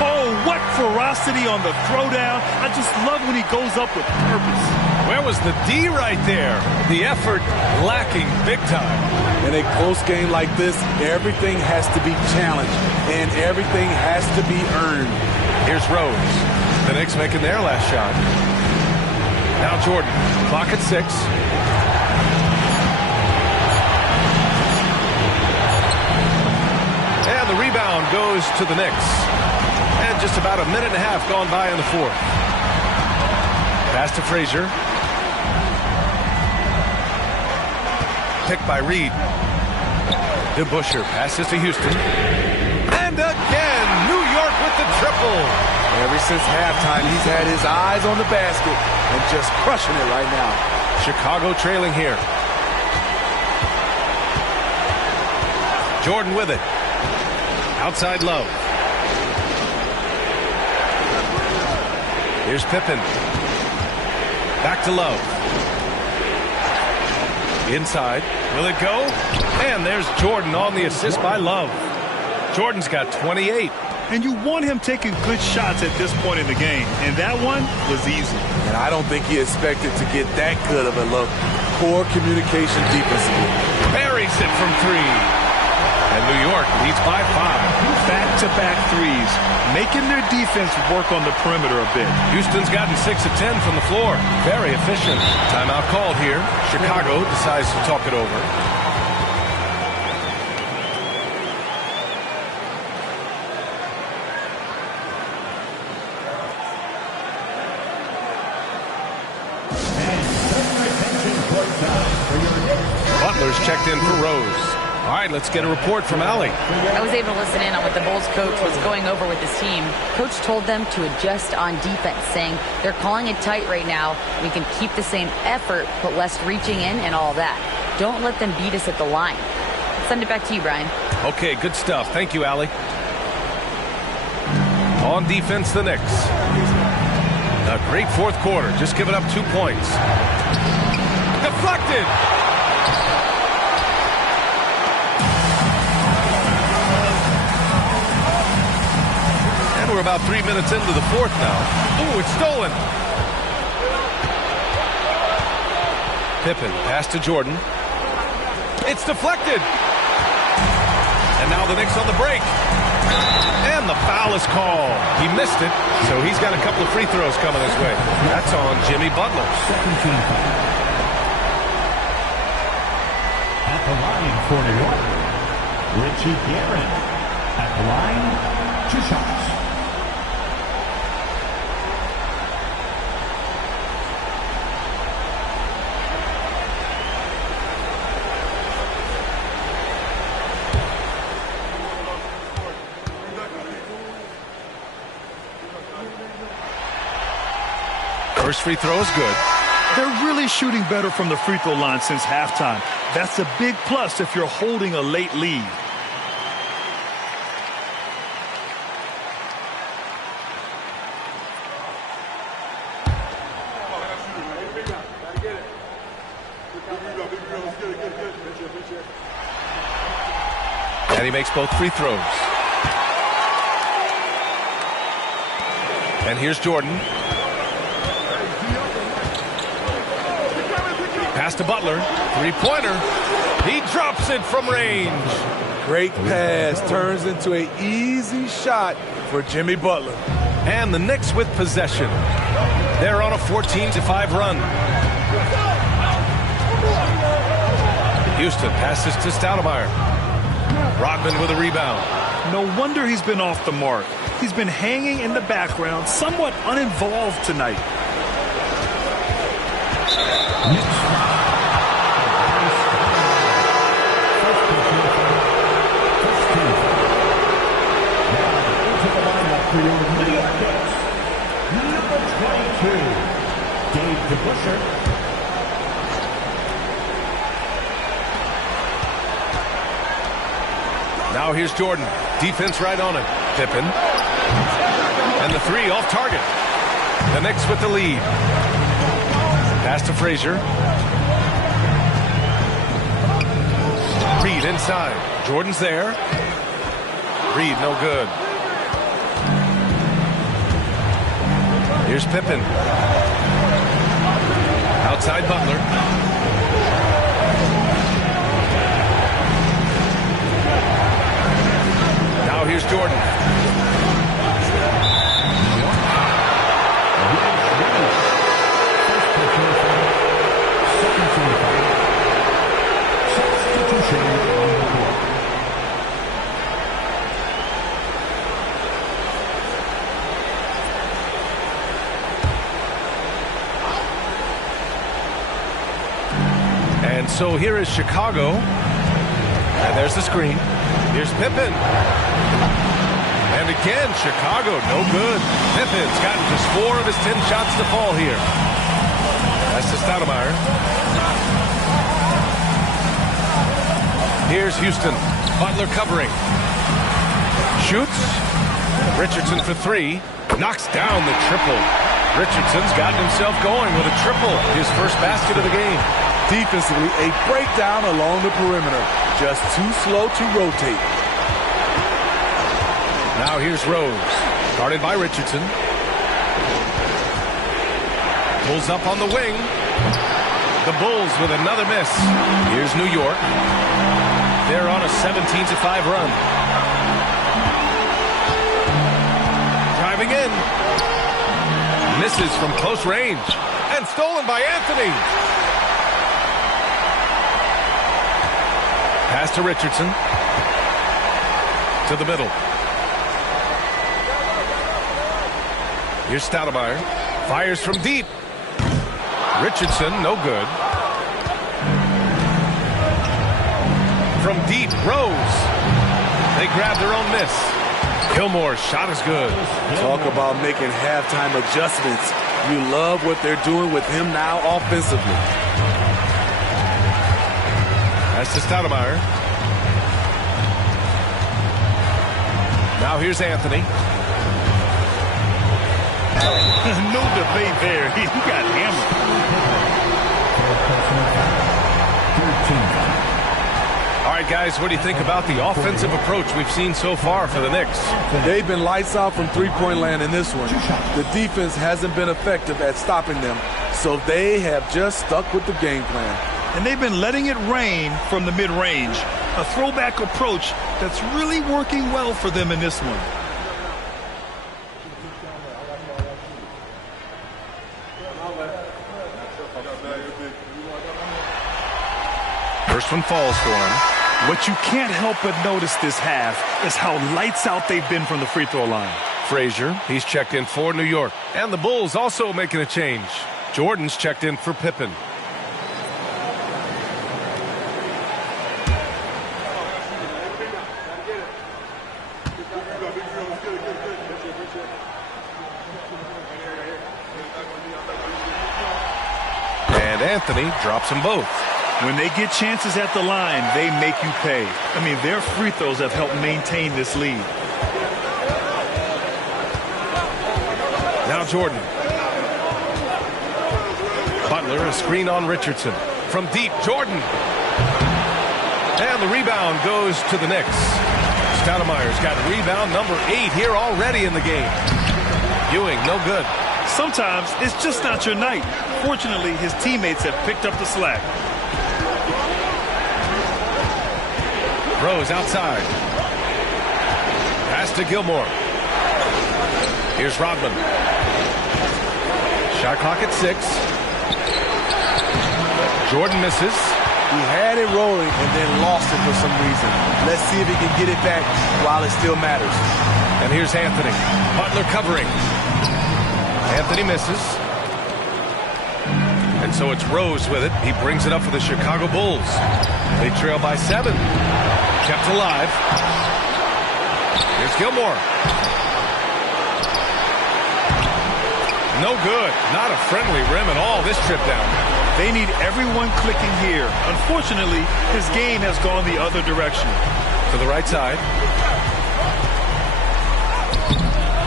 Oh, what ferocity on the throwdown. I just love when he goes up with purpose. Where was the D right there? The effort lacking big time. In a close game like this, everything has to be challenged, and everything has to be earned. Here's Rose. The Knicks making their last shot. Now Jordan. Clock at 6. And the rebound goes to the Knicks. And just about a minute and a half gone by in the 4th. Pass to Frazier. Picked by Reed. DeBusschere passes to Houston. And again, New York with the triple. Ever since halftime, he's had his eyes on the basket and just crushing it right now. Chicago trailing here. Jordan with it. Outside Love. Here's Pippen. Back to Love. Inside. Will it go? And there's Jordan on the assist by Love. Jordan's got 28. And you want him taking good shots at this point in the game. And that one was easy. And I don't think he expected to get that good of a look. Poor communication defensively. Buries it from 3. And New York leads by 5. Back-to-back threes, making their defense work on the perimeter a bit. Houston's gotten 6 of 10 from the floor. Very efficient. Timeout called here. Chicago decides to talk it over. Butler's checked in for Rose. All right, let's get a report from Allie. I was able to listen in on what the Bulls coach was going over with his team. Coach told them to adjust on defense, saying they're calling it tight right now. We can keep the same effort, put less reaching in and all that. Don't let them beat us at the line. Send it back to you, Brian. Okay, good stuff. Thank you, Allie. On defense, the Knicks. A great 4th quarter. Just giving up 2 points. Deflected. We're about 3 minutes into the 4th now. Ooh, it's stolen. Pippen, pass to Jordan. It's deflected. And now the Knicks on the break. And the foul is called. He missed it, so he's got a couple of free throws coming his way. That's on Jimmy Butler. At the line for New York, Richie Guerin. At the line, 2 shots. First free throw is good. They're really shooting better from the free throw line since halftime. That's a big plus if you're holding a late lead. And he makes both free throws. And here's Jordan. Pass to Butler. 3-pointer. He drops it from range. Great pass. Turns into an easy shot for Jimmy Butler. And the Knicks with possession. They're on a 14-5 run. Houston passes to Stoudemire. Rodman with a rebound. No wonder he's been off the mark. He's been hanging in the background, somewhat uninvolved tonight. For your New York Knicks, number 22, Dave DeBusschere. Now here's Jordan. Defense right on it. Pippen. And the 3 off target. The Knicks with the lead. Pass to Frazier. Reed inside. Jordan's there. Reed, no good. Here's Pippen. Outside Butler. Now here's Jordan. And so here is Chicago. And there's the screen. Here's Pippen. And again, Chicago, no good. Pippen's gotten just 4 of his 10 shots to fall here. That's to Stoudemire. Here's Houston. Butler covering. Shoots. Richardson for 3. Knocks down the triple. Richardson's gotten himself going with a triple. His first basket of the game. Defensively, a breakdown along the perimeter. Just too slow to rotate. Now here's Rose. Guarded by Richardson. Pulls up on the wing. The Bulls with another miss. Here's New York. They're on a 17-5 run. Driving in. Misses from close range. And stolen by Anthony. Pass to Richardson. To the middle. Here's Stoudemire. Fires from deep. Richardson, no good. From deep, Rose. They grab their own miss. Gilmore's shot is good. Talk about making halftime adjustments. You love what they're doing with him now offensively. That's to Stoudemire. Now here's Anthony. No debate there. He got hammered. All right, guys, what do you think about the offensive approach we've seen so far for the Knicks? They've been lights out from three-point land in this one. The defense hasn't been effective at stopping them, so they have just stuck with the game plan. And they've been letting it rain from the mid-range. A throwback approach that's really working well for them in this one. First one falls for him. What you can't help but notice this half is how lights out they've been from the free throw line. Frazier, he's checked in for New York. And the Bulls also making a change. Jordan's checked in for Pippen. And Anthony drops them both. When they get chances at the line, they make you pay. I mean, their free throws have helped maintain this lead. Now Jordan. Butler, a screen on Richardson. From deep, Jordan. And the rebound goes to the Knicks. Stoudemire's got rebound number 8 here already in the game. Ewing, no good. Sometimes it's just not your night. Fortunately, his teammates have picked up the slack. Rose outside. Pass to Gilmore. Here's Rodman. Shot clock at 6. Jordan misses. He had it rolling and then lost it for some reason. Let's see if he can get it back while it still matters. And here's Anthony. Butler covering. Anthony misses. And so it's Rose with it. He brings it up for the Chicago Bulls. They trail by 7. Kept alive. Here's Gilmore. No good. Not a friendly rim at all this trip down. They need everyone clicking here. Unfortunately, his game has gone the other direction. To the right side.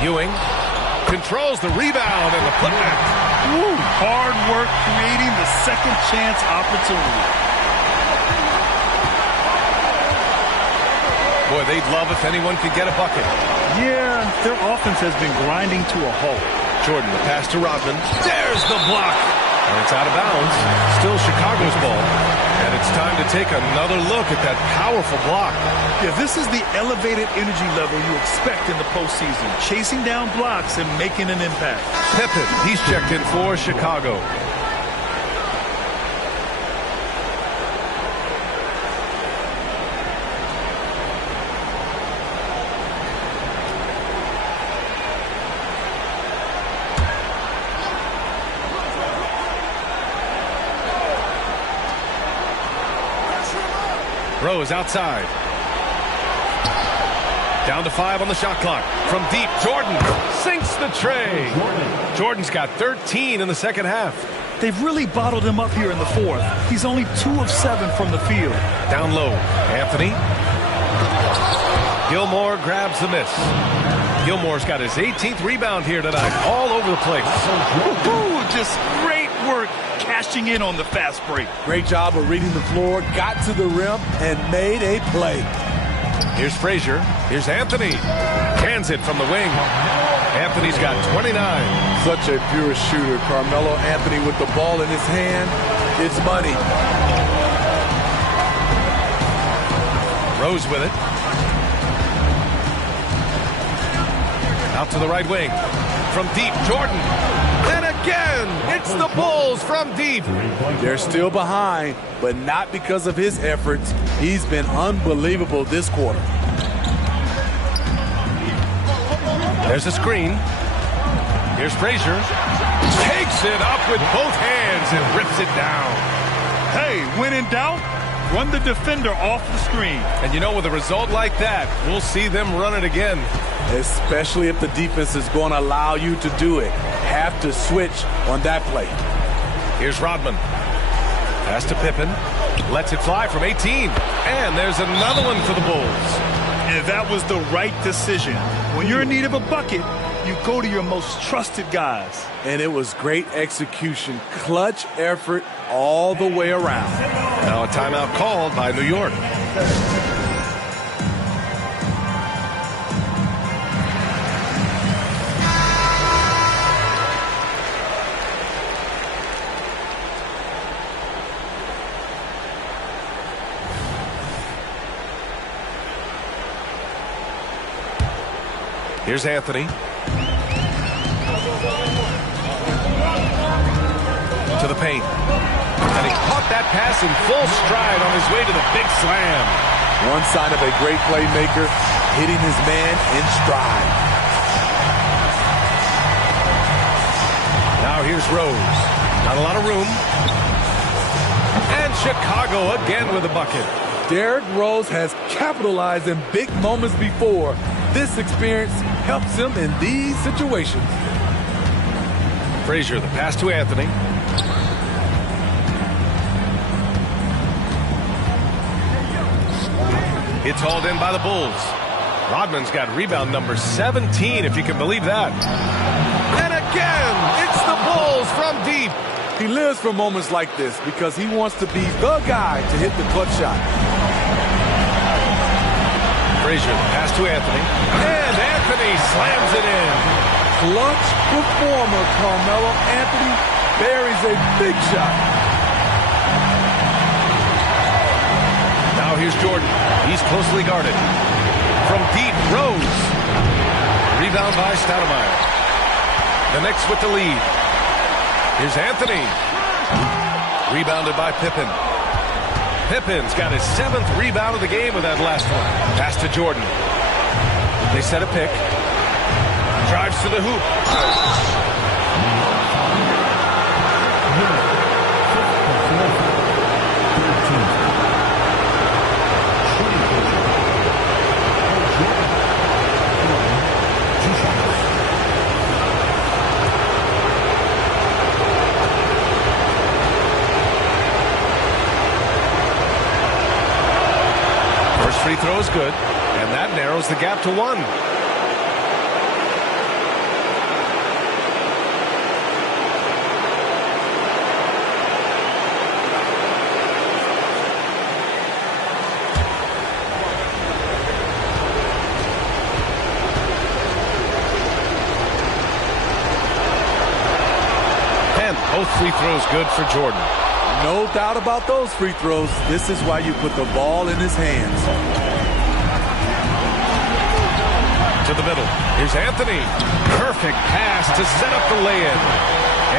Ewing controls the rebound and the putback. Woo, hard work creating the second chance opportunity. Boy, they'd love if anyone could get a bucket. Yeah, their offense has been grinding to a halt. Jordan, the pass to Rodman. There's the block. And it's out of bounds. Still Chicago's ball. And it's time to take another look at that powerful block. Yeah, this is the elevated energy level you expect in the postseason. Chasing down blocks and making an impact. Pippen, he's checked in for Chicago. Rose outside. Down to 5 on the shot clock. From deep, Jordan sinks the tray. Jordan's got 13 in the second half. They've really bottled him up here in the fourth. He's only 2 of 7 from the field. Down low, Anthony. Gilmore grabs the miss. Gilmore's got his 18th rebound here tonight, all over the place. Ooh, just great work cashing in on the fast break. Great job of reading the floor, got to the rim, and made a play. Here's Frazier. Here's Anthony. Cans it from the wing. Anthony's got 29. Such a pure shooter. Carmelo Anthony with the ball in his hand. It's money. Rose with it. Out to the right wing. From deep, Jordan. And again, it's the Bulls from deep. They're still behind, but not because of his efforts. He's been unbelievable this quarter. There's a screen. Here's Frazier. Takes it up with both hands and rips it down. Hey, when in doubt, run the defender off the screen. And you know, with a result like that, we'll see them run it again. Especially if the defense is going to allow you to do it. Have to switch on that play. Here's Rodman. Pass to Pippen. Lets it fly from 18. And there's another one for the Bulls. And that was the right decision. When you're in need of a bucket, you go to your most trusted guys. And it was great execution. Clutch effort all the way around. Now a timeout called by New York. Here's Anthony. To the paint. And he caught that pass in full stride on his way to the big slam. One sign of a great playmaker, hitting his man in stride. Now here's Rose. Not a lot of room. And Chicago again with a bucket. Derrick Rose has capitalized in big moments before. This experience helps him in these situations. Frazier, the pass to Anthony. It's hauled in by the Bulls. Rodman's got rebound number 17, if you can believe that. And again, it's the Bulls from deep. He lives for moments like this because he wants to be the guy to hit the clutch shot. Frazier, the pass to Anthony. And Anthony slams it in. Clutch performer Carmelo Anthony buries a big shot. Now here's Jordan. He's closely guarded. From deep, Rose. Rebound by Stoudemire. The Knicks with the lead. Here's Anthony. Rebounded by Pippen. Pippen's got his 7th rebound of the game with that last one. Pass to Jordan. They set a pick. Drives to the hoop. First free throw is good, and that narrows the gap to 1. free throws good for Jordan. No doubt about those free throws. This is why you put the ball in his hands. To the middle. Here's Anthony. Perfect pass to set up the lay-in.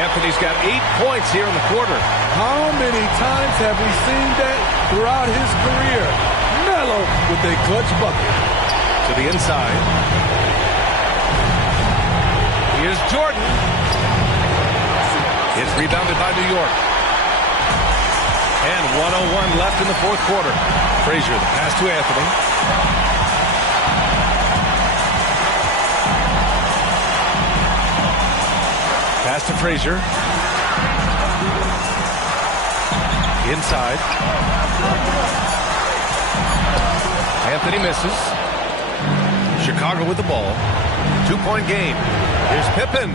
Anthony's got 8 points here in the quarter. How many times have we seen that throughout his career? Melo with a clutch bucket. To the inside. Here's Jordan. It's rebounded by New York. And 1:01 left in the fourth quarter. Frazier, the pass to Anthony. Pass to Frazier. Inside. Anthony misses. Chicago with the ball. 2-point game. Here's Pippen.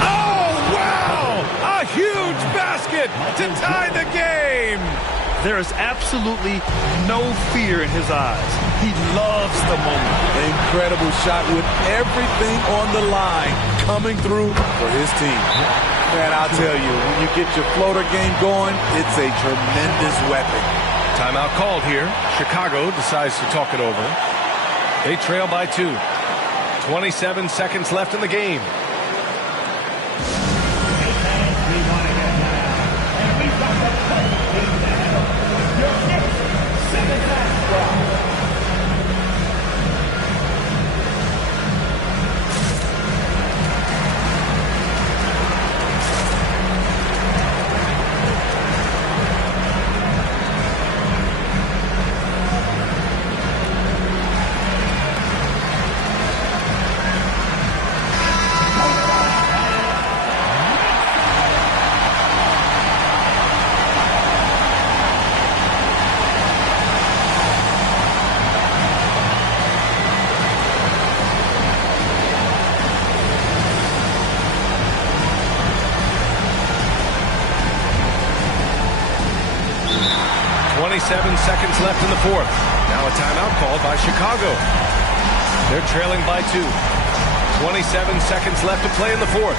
Oh, wow! A huge basket to tie the game. There is absolutely no fear in his eyes. He loves the moment. Incredible shot with everything on the line coming through for his team. Man, I'll tell you, when you get your floater game going, it's a tremendous weapon. Timeout called here. Chicago decides to talk it over. They trail by 2. 27 seconds left in the game. Seconds left in the fourth. Now a timeout called by Chicago. They're trailing by 2. 27 seconds left to play in the fourth.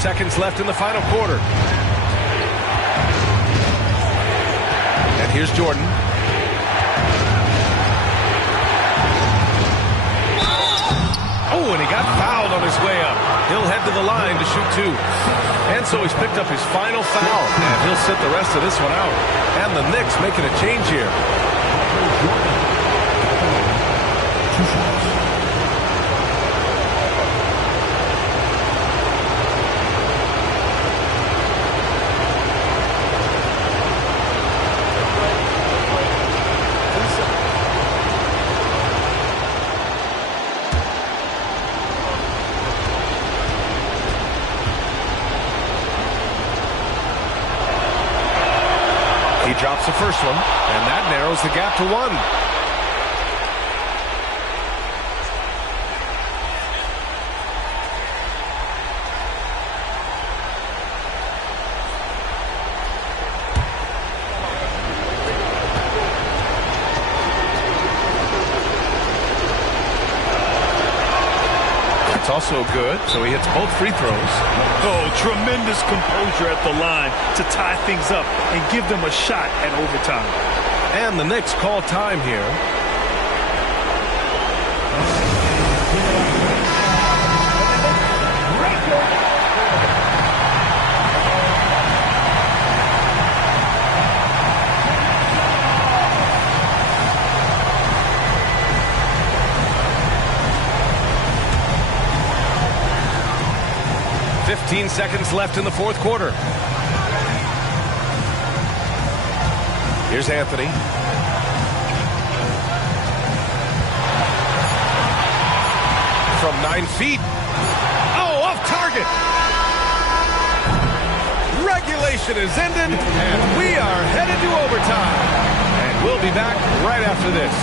Seconds left in the final quarter. And here's Jordan. Oh, and he got fouled on his way up. He'll head to the line to shoot 2. And so he's picked up his final foul. And he'll sit the rest of this one out. And the Knicks making a change here. Drops the first one, and that narrows the gap to 1. That's also good, so he hits both free throws. Oh, tremendous composure at the line to tie things up and give them a shot at overtime. And the Knicks call time here. Fifteen seconds left in the fourth quarter. Here's Anthony. from 9 feet. Oh, off target. Regulation is ended, and we are headed to overtime. And we'll be back right after this.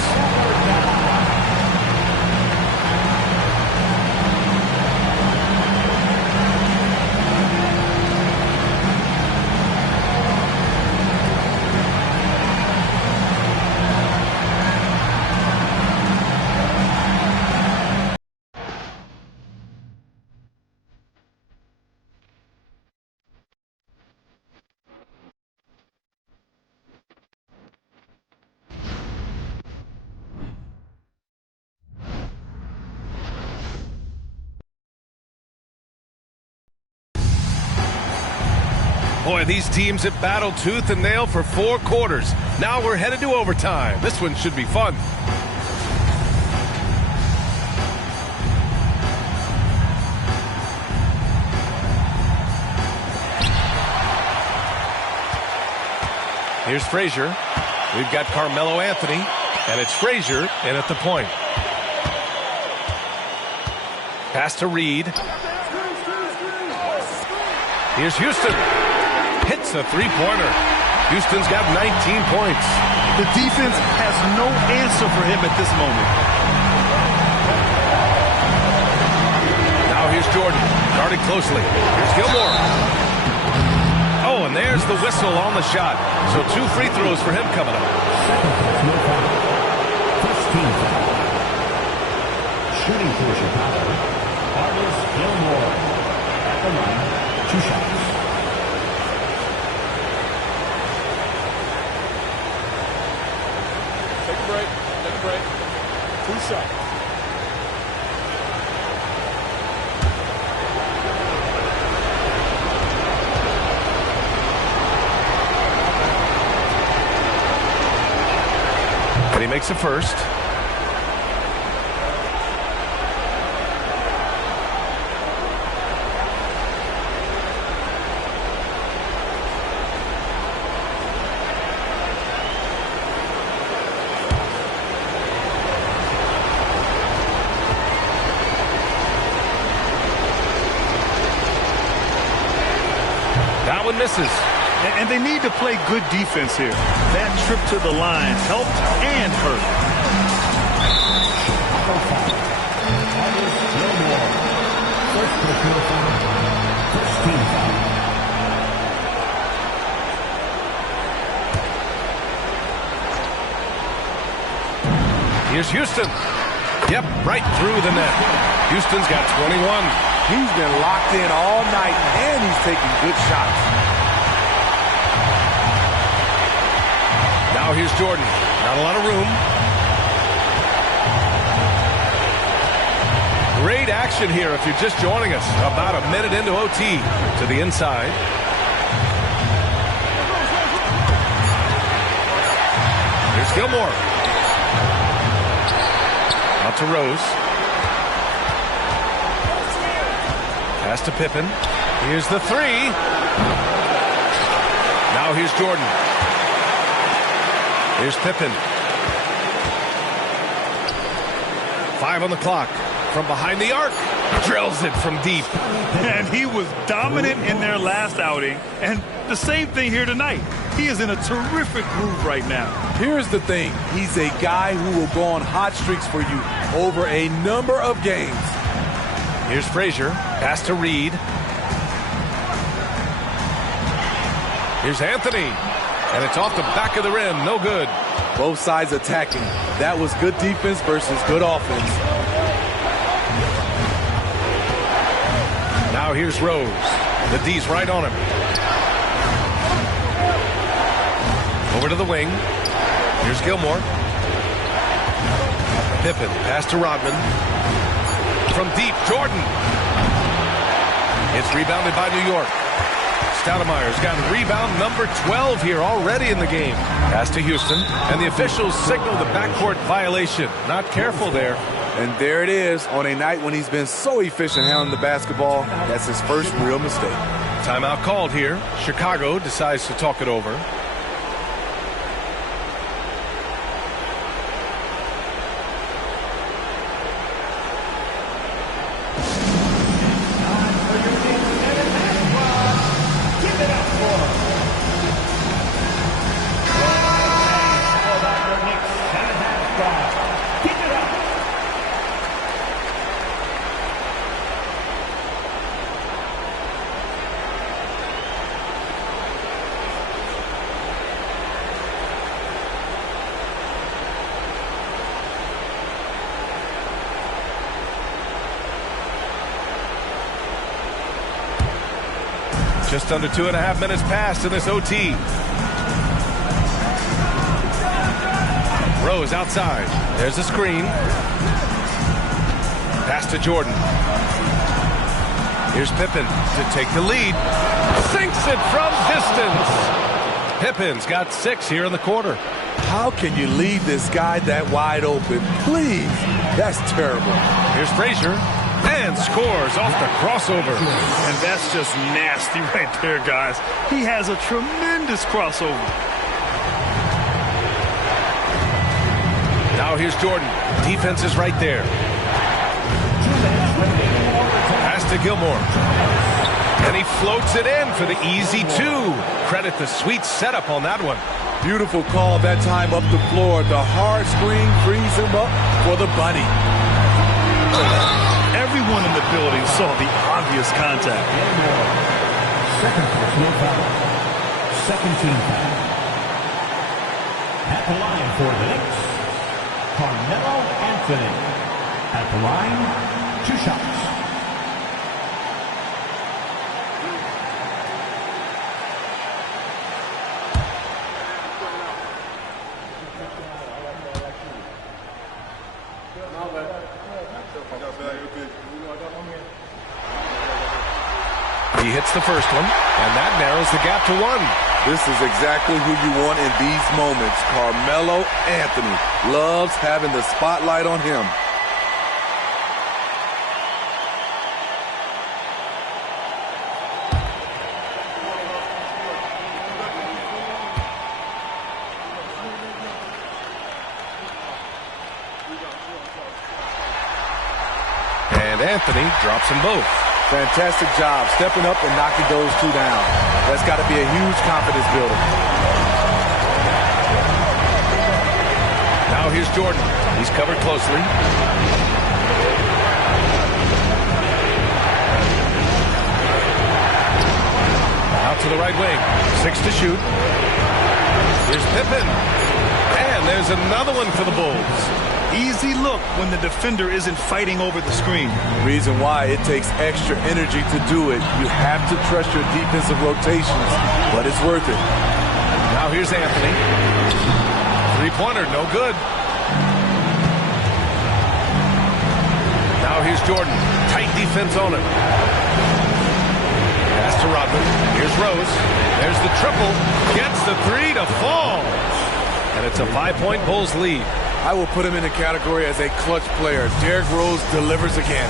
Boy, these teams have battled tooth and nail for 4 quarters. Now we're headed to overtime. This one should be fun. Here's Frazier. We've got Carmelo Anthony, and it's Frazier in at the point. Pass to Reed. Here's Houston. Hits a three-pointer. Houston's got 19 points. The defense has no answer for him at this moment. Now here's Jordan, guarded closely. Here's Gilmore. Oh, and there's the whistle on the shot. So 2 free throws for him coming up. First team foul. Shooting for Chicago, Artis Gilmore. At the line, 2 shots. Take a break. 2 shots. And he makes the first. That one misses. And they need to play good defense here. That trip to the line helped and hurt. Here's Houston. Yep, right through the net. Houston's got 21. He's been locked in all night, and he's taking good shots. Now here's Jordan. Not a lot of room. Great action here if you're just joining us. About a minute into OT. To the inside. Here's Gilmore. Out to Rose. Pass to Pippen. Here's the 3. Now here's Jordan. Here's Pippen. 5 on the clock. From behind the arc. Drills it from deep. And he was dominant in their last outing. And the same thing here tonight. He is in a terrific groove right now. Here's the thing. He's a guy who will go on hot streaks for you over a number of games. Here's Frazier. Pass to Reed. Here's Anthony. And it's off the back of the rim. No good. Both sides attacking. That was good defense versus good offense. Now here's Rose. The D's right on him. Over to the wing. Here's Gilmore. Pippen. Pass to Rodman. From deep, Jordan. It's rebounded by New York. Stoudemire's got rebound number 12 here already in the game. Pass to Houston, and the officials signal the backcourt violation. Not careful there. And there it is. On a night when he's been so efficient handling the basketball, that's his first real mistake. Timeout called here. Chicago decides to talk it over. Just under 2.5 minutes passed in this OT. Rose outside. There's a screen. Pass to Jordan. Here's Pippen to take the lead. Sinks it from distance. Pippen's got 6 here in the quarter. How can you leave this guy that wide open? Please. That's terrible. Here's Frazier. And scores off the crossover. And that's just nasty right there, guys. He has a tremendous crossover. Now here's Jordan. Defense is right there. Pass to Gilmore. And he floats it in for the easy 2. Credit the sweet setup on that one. Beautiful call that time up the floor. The hard screen frees him up for the bunny. Everyone in the building saw the obvious contact. Second personal foul. Second team foul. At the line for the Knicks, Carmelo Anthony. At the line, 2 shots. He hits the first one, and that narrows the gap to 1. This is exactly who you want in these moments. Carmelo Anthony loves having the spotlight on him. And Anthony drops them both. Fantastic job stepping up and knocking those 2 down. That's got to be a huge confidence builder. Now here's Jordan. He's covered closely. Out to the right wing. 6 to shoot. Here's Pippen. And there's another one for the Bulls. Easy look when the defender isn't fighting over the screen. Reason why it takes extra energy to do it. You have to trust your defensive rotations, but it's worth it. Now here's Anthony. 3-pointer, no good. Now here's Jordan. Tight defense on him. Pass to Rodman. Here's Rose. There's the triple. Gets the 3 to fall. And it's a 5-point Bulls lead. I will put him in the category as a clutch player. Derrick Rose delivers again.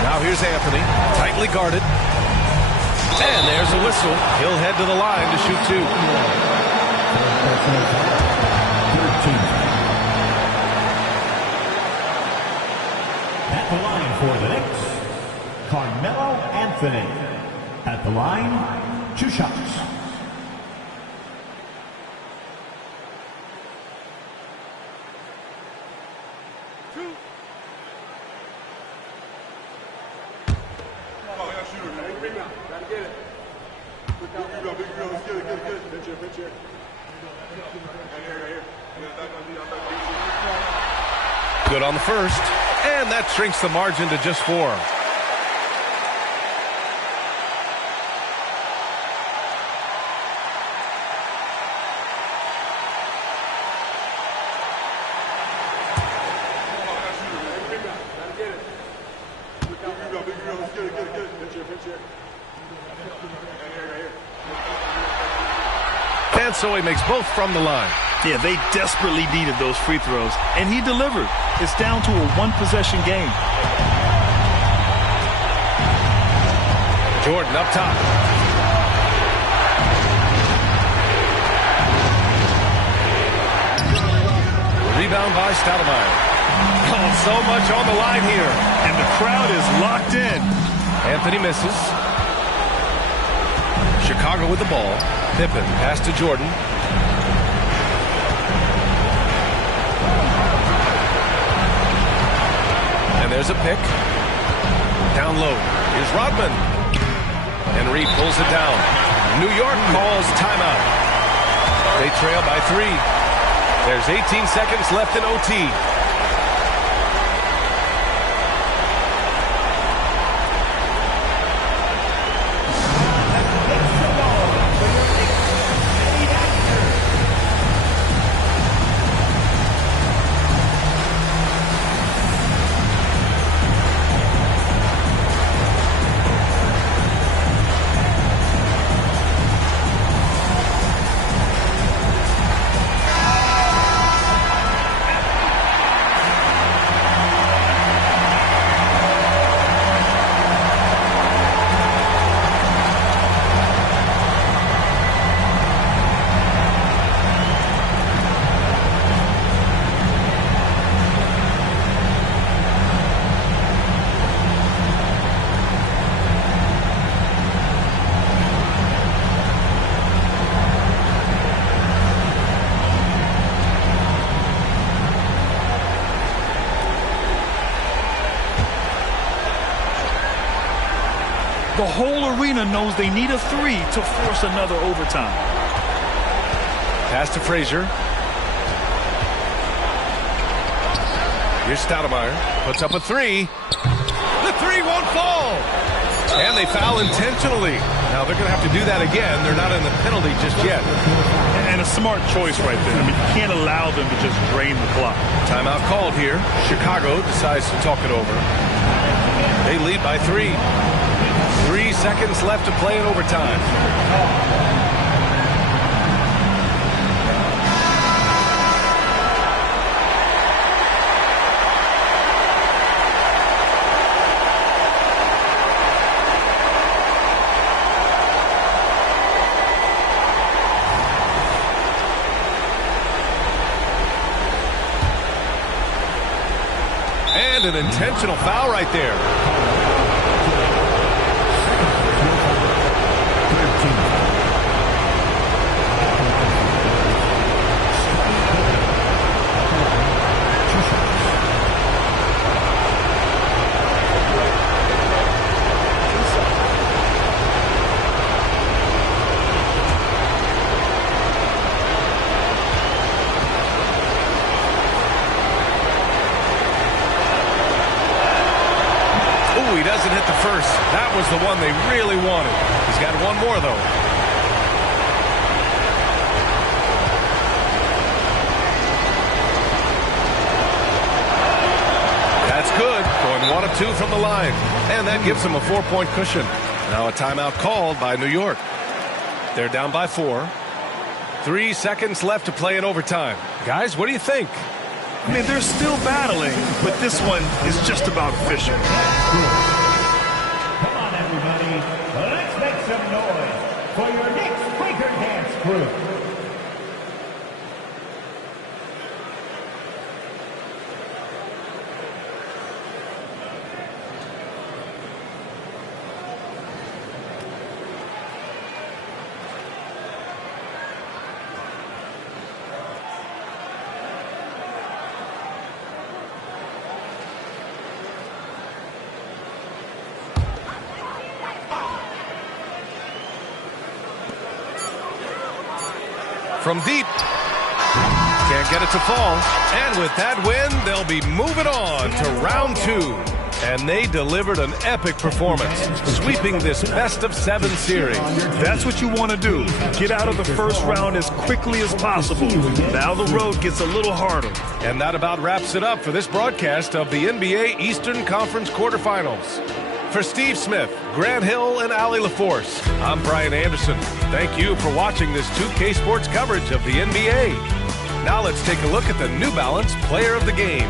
Now here's Anthony, tightly guarded. And there's a whistle. He'll head to the line to shoot 2. At the line for the Knicks, Carmelo Anthony. At the line, 2 shots. Good on the first, and that shrinks the margin to just 4. And so he makes both from the line. Yeah, they desperately needed those free throws, and he delivered. It's down to a 1-possession game. Jordan up top. Rebound by Stoudemire. Oh, so much on the line here. And the crowd is locked in. Anthony misses. Chicago with the ball. Pippen pass to Jordan. And there's a pick. Down low. Here's Rodman. And Reed pulls it down. New York calls timeout. They trail by 3. There's 18 seconds left in OT. The whole arena knows they need a 3 to force another overtime. Pass to Frazier. Here's Stoudemire. Puts up a 3. The 3 won't fall. And they foul intentionally. Now they're going to have to do that again. They're not in the penalty just yet. And a smart choice right there. I mean, you can't allow them to just drain the clock. Timeout called here. Chicago decides to talk it over. They lead by 3. 3 seconds left to play in overtime. An intentional foul right there. He doesn't hit the first. That was the one they really wanted. He's got one more, though. That's good. Going 1 of 2 from the line. And that gives them a 4-point cushion. Now a timeout called by New York. They're down by 4. 3 seconds left to play in overtime. Guys, what do you think? I mean, they're still battling, but this one is just about fishing. Come on, everybody. Let's make some noise for your Knicks Quaker Dance crew. From deep. Can't get it to fall. And with that win, they'll be moving on to round 2. And they delivered an epic performance, sweeping this best-of-7 series. That's what you want to do. Get out of the first round as quickly as possible. Now the road gets a little harder. And that about wraps it up for this broadcast of the NBA Eastern Conference quarterfinals. For Steve Smith, Grant Hill, and Allie LaForce, I'm Brian Anderson. Thank you for watching this 2K Sports coverage of the NBA. Now let's take a look at the New Balance Player of the Game.